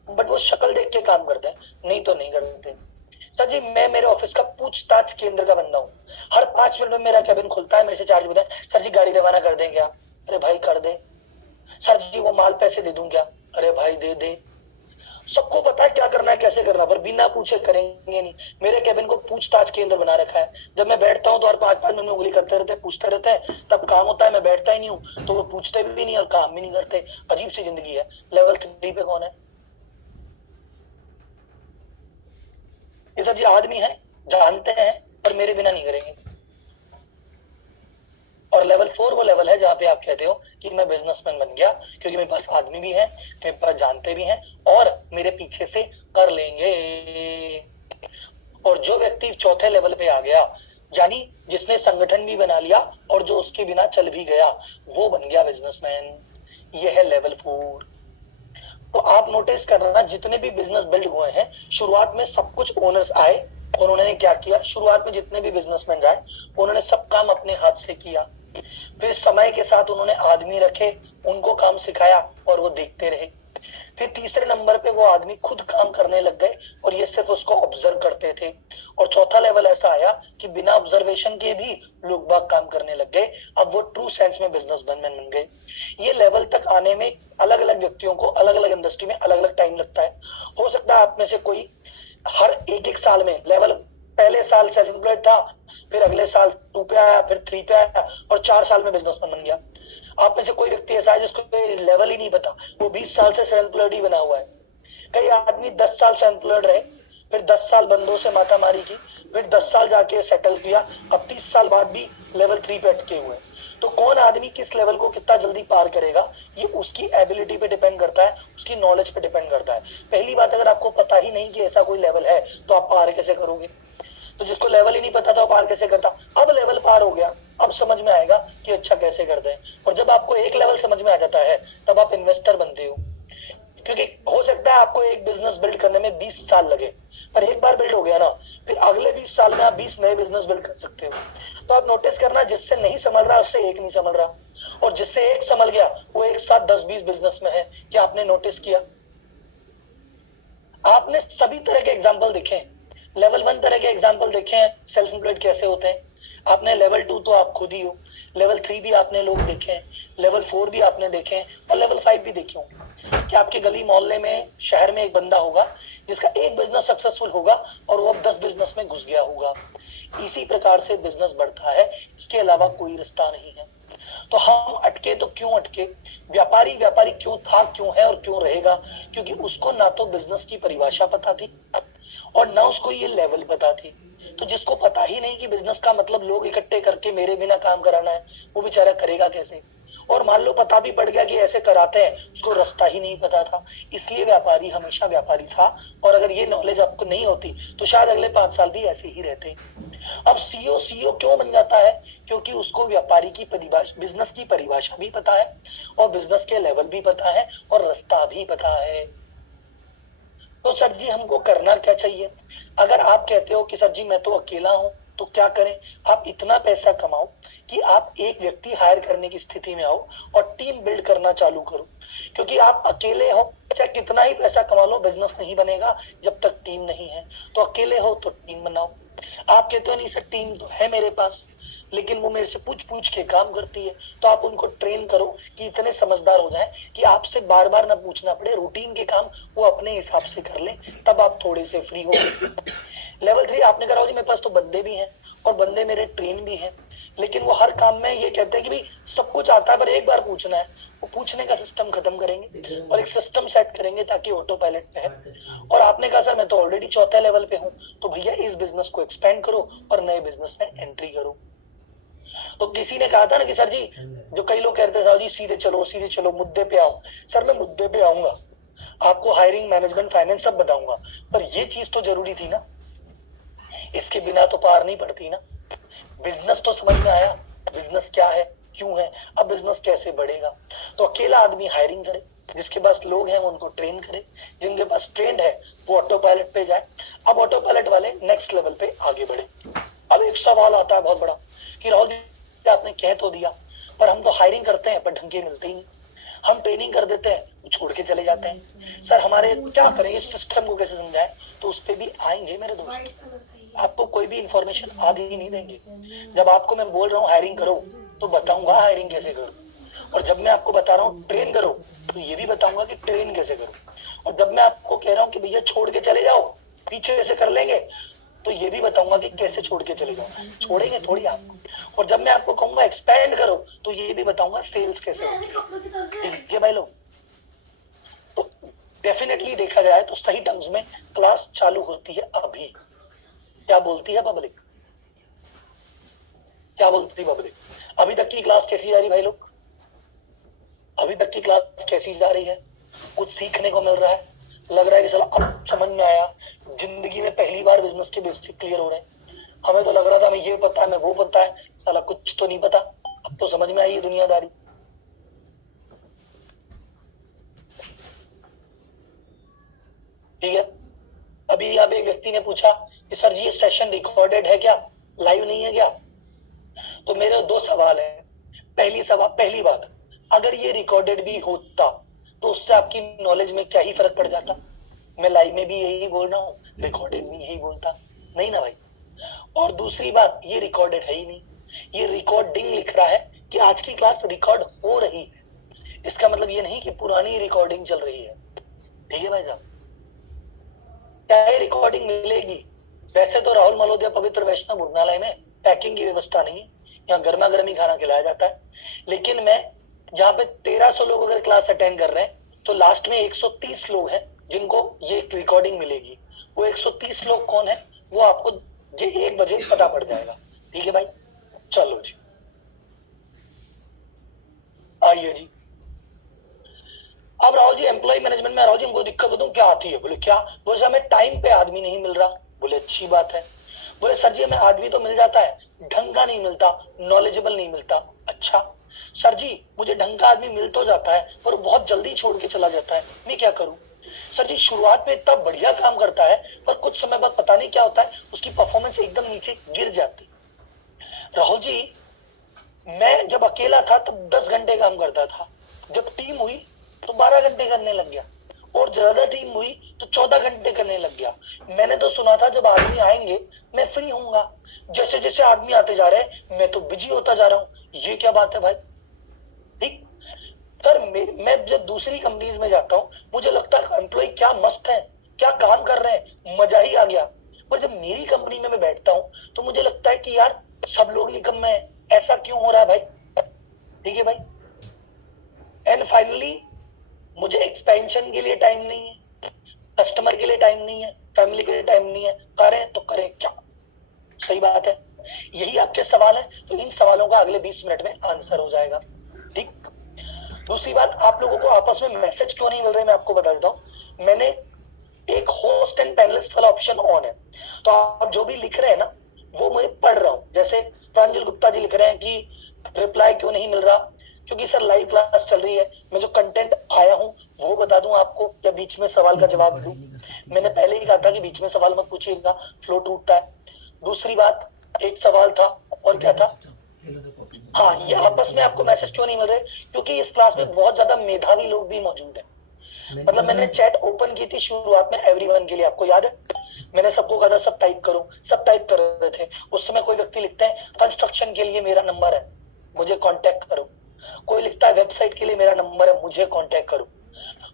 बट वो शक्ल देख के काम करते हैं, नहीं तो नहीं करते। सर जी मैं मेरे ऑफिस का पूछताछ केंद्र का बंदा हूँ, हर 5 मिनट में मेरा कैबिन खुलता है, मेरे से चार्ज होता है, सर जी गाड़ी रवाना कर दें क्या? अरे भाई कर दे। सर जी वो माल पैसे दे दूं क्या? अरे भाई दे दे। सबको पता है क्या करना है कैसे करना, पर बिना पूछे करेंगे नहीं। मेरे कैबिन को पूछताछ केंद्र बना रखा है, जब मैं बैठता हूँ तो हर 5 5 मिनट में उंगली करते रहते हैं, पूछते रहते हैं, तब काम होता है। मैं बैठता ही नहीं हूँ तो वो पूछते भी नहीं और काम भी नहीं करते। अजीब सी जिंदगी है। लेवल 3 पे कौन है? ये सर जी आदमी है, जानते हैं पर मेरे बिना नहीं करेंगे। और लेवल 4 वो लेवल है जहां पे आप कहते हो कि मैं बिजनेसमैन बन गया, क्योंकि मेरे पास आदमी भी है, मेरे पास जानते भी हैं और मेरे पीछे से कर लेंगे। और जो व्यक्ति चौथे लेवल पे आ गया, यानी जिसने संगठन भी बना लिया और जो उसके बिना चल भी गया, वो बन गया बिजनेसमैन। ये है लेवल 4। तो आप नोटिस करना जितने भी बिजनेस बिल्ड हुए हैं, शुरुआत में सब कुछ ओनर्स आए और उन्होंने क्या किया, शुरुआत में जितने भी बिजनेसमैन आए उन्होंने सब काम अपने हाथ से किया। फिर समय के साथ उन्होंने आदमी रखे, उनको काम सिखाया और वो देखते रहे। फिर तीसरे नंबर पे वो आदमी खुद काम करने लग गए और ये सिर्फ उसको ऑब्जर्व करते थे। और चौथा लेवल ऐसा आया कि बिना ऑब्जर्वेशन के भी लोग बाग काम करने लग गए। अब वो ट्रू सेंस में बिजनेसमैन बन गए। ये लेवल तक आने में अलग अलग व्यक्तियों को अलग अलग इंडस्ट्री में अलग अलग टाइम लगता है। हो सकता है आप में से कोई हर एक साल में लेवल, पहले साल सेल्फ एम्प्लॉयड था, फिर अगले साल 2 पे आया, फिर 3 पे आया और 4 साल में बिजनेसमैन बन गया। आप में से कोई व्यक्ति ऐसा है जिसको लेवल ही नहीं पता, वो 20 साल से सेल्फ एम्प्लॉयड ही बना हुआ है। कई आदमी 10 साल सेल्फ एम्प्लॉयड रहे, फिर 10 साल बंदों से मातामारी की, फिर 10 साल जाके सेटल किया, अब 30 साल बाद भी लेवल 3 पे अटके हुए। तो कौन आदमी किस लेवल को कितना जल्दी पार करेगा, ये उसकी एबिलिटी पे डिपेंड करता है, उसकी नॉलेज पे डिपेंड करता है। पहली बात, अगर आपको पता ही नहीं कि ऐसा कोई लेवल है तो आप पार कैसे करोगे? तो जिसको लेवल ही नहीं पता था वो पार कैसे करता? अब लेवल पार हो गया, अब समझ में आएगा कि अच्छा कैसे करते हैं। और जब आपको एक लेवल समझ में आ जाता है तब आप इन्वेस्टर बनते हो। क्योंकि हो सकता है आपको एक बिजनेस बिल्ड करने में 20 साल लगे, पर एक बार बिल्ड हो गया ना, फिर अगले 20 साल में आप 20 नए बिजनेस बिल्ड कर सकते हो। तो आप नोटिस करना, जिससे नहीं संभल रहा उससे एक नहीं संभल रहा, और जिससे एक संभल गया वो एक साथ 10-20 बिजनेस में है। क्या आपने नोटिस किया? आपने सभी तरह के एग्जाम्पल देखे हैं, लेवल 1 तरह के एग्जाम्पल देखे हैं सेल्फ एम्प्लॉयड कैसे होते हैं, आपने लेवल 2 तो आप खुद ही हो, लेवल 3 भी आपने लोग देखे हैं, लेवल 4 भी आपने देखे हैं और लेवल 5 भी देखे होंगे। कि आपके गली मोहल्ले में शहर में एक बंदा होगा जिसका एक बिजनेस सक्सेसफुल होगा और वो अब 10 बिजनेस में घुस गया होगा। इसी प्रकार से बिजनेस बढ़ता है, इसके अलावा कोई रास्ता नहीं है। तो हम अटके तो क्यों अटके? व्यापारी व्यापारी क्यों था, क्यों है और क्यों रहेगा? क्योंकि उसको ना तो बिजनेस की परिभाषा पता थी और ना उसको ये लेवल पता थी। तो जिसको पता ही नहीं कि बिजनेस का मतलब लोग इकट्ठे करके मेरे बिना काम कराना है, वो बेचारा करेगा कैसे? और मान लो पता भी पड़ गया कि ऐसे कराते हैं, उसको रास्ता ही नहीं पता था। इसलिए व्यापारी हमेशा व्यापारी था। और अगर ये नॉलेज आपको नहीं होती तो शायद अगले 5 साल भी ऐसे ही रहते। अब सीईओ सीईओ क्यों बन जाता है? क्योंकि उसको व्यापारी की परिभाषा, बिजनेस की परिभाषा भी पता है, और बिजनेस के लेवल भी पता है, और रास्ता भी पता है। तो सर जी हमको करना क्या चाहिए? अगर आप कहते हो कि सर जी मैं तो अकेला हूं, तो क्या करें? आप इतना पैसा कमाओ कि आप एक व्यक्ति हायर करने की स्थिति में आओ और टीम बिल्ड करना चालू करो। क्योंकि आप अकेले हो, चाहे कितना ही पैसा कमा लो, बिजनेस नहीं बनेगा जब तक टीम नहीं है। तो अकेले हो तो टीम बनाओ। आप कहते हो नहीं सर टीम तो है मेरे पास, लेकिन वो मेरे से पूछ पूछ के काम करती है। तो आप उनको ट्रेन करो कि इतने समझदार हो जाएं कि आपसे बार बार ना पूछना पड़े, रूटीन के काम वो अपने हिसाब से कर लें, तब आप थोड़े से फ्री हो। लेवल 3 आपने करा जी मेरे पास तो बंदे भी हैं और बंदे मेरे ट्रेन भी हैं, लेकिन वो हर काम में ये कहते हैं कि भाई सब कुछ आता है पर एक बार पूछना है। वो पूछने का सिस्टम खत्म करेंगे और एक सिस्टम सेट करेंगे ताकि ऑटो पायलट पे है। और आपने कहा सर मैं तो ऑलरेडी चौथे लेवल पे हूँ, तो भैया इस बिजनेस को एक्सपेंड करो और नए बिजनेस में एंट्री करो। तो किसी ने कहा था ना कि सर जी, जो कई लोग कहते हैं जी सीधे चलो मुद्दे पे आओ। सर मैं मुद्दे पे आऊंगा, आपको हायरिंग, मैनेजमेंट, फाइनेंस सब बताऊंगा, पर ये चीज तो जरूरी थी ना, इसके बिना तो पार नहीं पड़ती ना। बिजनेस तो समझ में आया, बिजनेस क्या है, क्यों है, अब बिजनेस कैसे बढ़ेगा। तो अकेला आदमी हायरिंग करे, जिसके पास लोग हैं वो उनको ट्रेन करे, जिनके पास ट्रेंड है वो ऑटो पायलट पे जाए। अब ऑटो पायलट वाले नेक्स्ट लेवल पे आगे बढ़े। अब एक सवाल आता है बहुत बड़ा कि राहुल जी आपने कह तो दिया, पर हम तो हायरिंग करते हैं पर ढंग के मिलते ही नहीं, हम ट्रेनिंग कर देते हैं वो छोड़ के चले जाते हैं। सर हमारे क्या करें, इस सिस्टम को कैसे समझाएं? तो उस पे भी आएंगे मेरे दोस्त, आपको कोई भी इंफॉर्मेशन आधी ही नहीं देंगे। जब आपको मैं बोल रहा हूँ हायरिंग करो, तो बताऊंगा हायरिंग कैसे करो, और जब मैं आपको बता रहा हूँ ट्रेन करो, तो ये भी बताऊंगा कि ट्रेन कैसे करो। और जब मैं आपको कह रहा हूँ कि भैया छोड़ के चले जाओ, पीछे ऐसे कर लेंगे, तो ये भी बताऊंगा कि कैसे छोड़ के चले जाओ, छोड़ेंगे थोड़ी आपको। और जब मैं आपको कहूंगा एक्सपैंड करो, तो ये भी बताऊंगा सेल्स कैसे होती है। ठीक है भाई लोग, तो डेफिनेटली देखा जाए तो सही टर्म्स में क्लास चालू होती है अभी। क्या बोलती है पब्लिक? क्या बोलती है पब्लिक? अभी तक की क्लास कैसी जा रही भाई लोग? अभी तक की क्लास कैसी जा रही है? कुछ सीखने को मिल रहा है? लग रहा है कि साला अब समझ में आया, जिंदगी में पहली बार बिजनेस के बेसिक क्लियर हो रहे हैं। हमें तो लग रहा था हमें ये पता है, हमें वो पता है, साला कुछ तो नहीं पता। अब तो समझ में आई है दुनियादारी। ठीक है, अभी यहाँ पे एक व्यक्ति ने पूछा कि सर जी ये सेशन रिकॉर्डेड है क्या, लाइव नहीं है क्या? तो मेरे दो सवाल है। पहली बात, अगर ये रिकॉर्डेड भी होता तो उससे आपकी नॉलेज में क्या ही फर्क पड़ जाता? मैं लाइव में भी यही बोल रहा हूँ, रिकॉर्डेड में यही बोलता, नहीं ना भाई। और दूसरी बात, ये रिकॉर्डेड है ही नहीं, ये रिकॉर्डिंग लिख रहा है कि आज की क्लास रिकॉर्ड हो रही है। इसका मतलब ये नहीं कि पुरानी रिकॉर्डिंग चल रही है। ठीक है भाई साहब, क्या ये रिकॉर्डिंग मिलेगी? वैसे तो राहुल मलोदिया पवित्र वैष्णव भोजनालय में पैकिंग की व्यवस्था नहीं है, यहाँ गर्मा गर्म ही खाना खिलाया जाता है। लेकिन मैं यहाँ पे 1300 लोग अगर क्लास अटेंड कर रहे हैं, तो लास्ट में 130 लोग हैं जिनको ये रिकॉर्डिंग मिलेगी। वो 130 लोग कौन है वो आपको ये 1 बजे पता पड़ जाएगा। ठीक है भाई, चलो जी आइए जी। अब राहुल जी एम्प्लॉय मैनेजमेंट में राहुल जी हमको दिक्कत बताऊं क्या आती है? बोले क्या? बोले हमें टाइम पे आदमी नहीं मिल रहा। बोले अच्छी बात है। बोले सर जी हमें आदमी तो मिल जाता है, ढंग का नहीं मिलता, नॉलेजेबल नहीं मिलता। अच्छा सर जी मुझे ढंग का आदमी मिल तो जाता है पर बहुत जल्दी छोड़ के चला जाता है, मैं क्या करूं? सर जी शुरुआत में इतना बढ़िया काम करता है पर कुछ समय बाद पता नहीं क्या होता है, उसकी परफॉर्मेंस एकदम नीचे गिर जाती। राहुल जी मैं जब अकेला था तब 10 घंटे काम करता था, जब टीम हुई तो 12 घंटे करने लग गया, और ज्यादा टीम हुई तो 14 घंटे करने लग गया। मैंने तो सुना था जब आदमी आएंगे मैं फ्री होऊंगा, जैसे जैसे आदमी आते जा रहे हैं मैं तो बिजी होता जा रहा हूँ। ये क्या बात है भाई? ठीक सर, मैं जब दूसरी कंपनीज में जाता हूँ मुझे लगता है एम्प्लॉय क्या मस्त है, क्या काम कर रहे हैं, मजा ही आ गया। पर जब मेरी कंपनी में मैं बैठता हूँ तो मुझे लगता है कि यार सब लोग निकम्मे हैं, ऐसा क्यों हो रहा है भाई? ठीक है भाई, एंड फाइनली मुझे एक्सपेंशन के लिए टाइम नहीं है, कस्टमर के लिए टाइम नहीं है, फैमिली के लिए टाइम नहीं है, करें तो करें क्या? सही बात है। यही आपके सवाल है, तो इन सवालों का अगले 20 मिनट में आंसर हो जाएगा। ठीक। दूसरी बात, आप लोगों को आपस में मैसेज क्यों नहीं मिल रहे, मैं आपको बता देता हूँ। मैंने एक होस्ट एंड पैनलिस्ट वाला ऑप्शन ऑन है, तो आप जो भी लिख रहे हैं ना वो मैं पढ़ रहा हूँ। जैसे प्रांजल गुप्ता जी लिख रहे हैं कि रिप्लाई क्यों नहीं मिल रहा, क्योंकि सर लाइव क्लास चल रही है, मैं जो कंटेंट आया हूँ वो बता दूं आपको या बीच में सवाल का जवाब दूं। मैंने पहले ही कहा था कि बीच में सवाल मत पूछिएगा, फ्लो टूटता है। दूसरी बात, एक सवाल था और क्या था, हाँ, ये आपस में आपको मैसेज क्यों नहीं मिल रहे, क्योंकि इस क्लास में बहुत ज्यादा मेधावी लोग भी मौजूद हैं। मतलब मैंने चैट ओपन की थी शुरुआत में एवरीवन के लिए, आपको याद है मैंने सबको कहा था सब टाइप करो, सब टाइप कर रहे थे। उस समय कोई व्यक्ति लिखते हैं कंस्ट्रक्शन के लिए मेरा नंबर है, मुझे कांटेक्ट करो। कोई लिखता है वेबसाइट के लिए मेरा नंबर है, मुझे कांटेक्ट करो।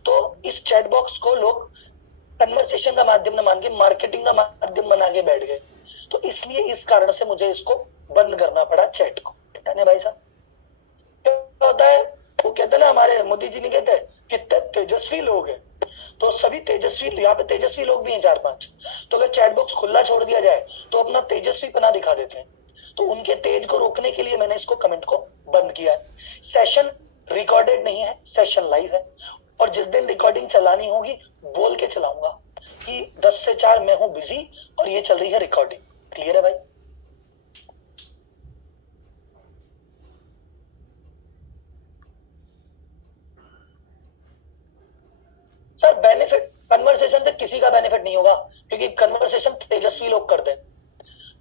तो इस चैट बॉक्स को लोग कन्वर्सेशन का माध्यम न मान के मार्केटिंग का माध्यम बना के बैठ गए। तो इसलिए इस कारण से मुझे इसको बंद करना पड़ा चैट को। है भाई साहब, क्या होता है, वो कहते हैं ना, हमारे मोदी जी नहीं कहते कितने तेजस्वी लोग हैं, तो सभी तेजस्वी, यहाँ पे तेजस्वी लोग भी हैं 4-5। तो अगर चैट बॉक्स खुला छोड़ दिया जाए तो अपना तेजस्वी पना दिखा देते हैं। तो उनके तेज को रोकने के लिए मैंने इसको कमेंट को बंद किया है। सेशन रिकॉर्डेड नहीं है, सेशन लाइव है, और जिस दिन रिकॉर्डिंग चलानी होगी बोल के चलाऊंगा कि 10 से 4 मैं हूं बिजी और ये चल रही है रिकॉर्डिंग। क्लियर है भाई? सर बेनिफिट कन्वर्सेशन से किसी का बेनिफिट नहीं होगा, क्योंकि कन्वर्सेशन तेजस्वी लोग करते हैं।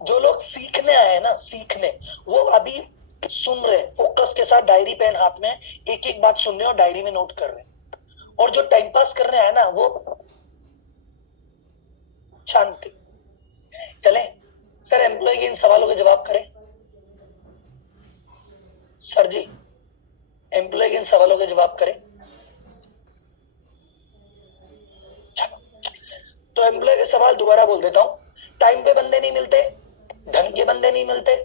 जो लोग सीखने आए हैं ना, सीखने, वो अभी सुन रहे, फोकस के साथ डायरी पेन हाथ में, एक एक बात सुन रहे और डायरी में नोट कर रहे हैं। और जो टाइम पास करने आए ना वो शांति। चले सर, एम्प्लॉय के इन सवालों के जवाब करें। सर जी, एम्प्लॉय के इन सवालों के जवाब करें। तो एम्प्लॉय के सवाल दोबारा बोल देता हूँ। टाइम पे बंदे नहीं मिलते, ढंग के बंदे नहीं मिलते,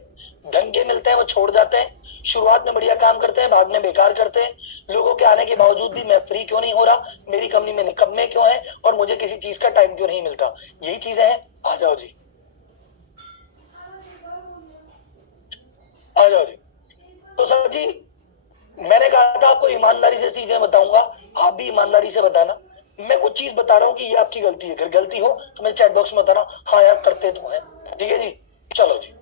ढंग के मिलते हैं वो छोड़ जाते हैं, शुरुआत में बढ़िया काम करते हैं बाद में बेकार करते हैं। लोगों के आने के बावजूद भी मैं फ्री क्यों नहीं हो रहा, मेरी कंपनी में निकम्मे क्यों है, और मुझे किसी चीज का टाइम क्यों नहीं मिलता, यही चीजें हैं। आ जाओ जी, आ जाओ जी। तो सर जी, मैंने कहा था आपको ईमानदारी से चीजें बताऊंगा, आप भी ईमानदारी से बताना। मैं कुछ चीज बता रहा हूँ कि ये आपकी गलती है, अगर गलती हो तो मेरे चैट बॉक्स में बताना, हाँ यार करते तो है। ठीक है जी, चलो जी।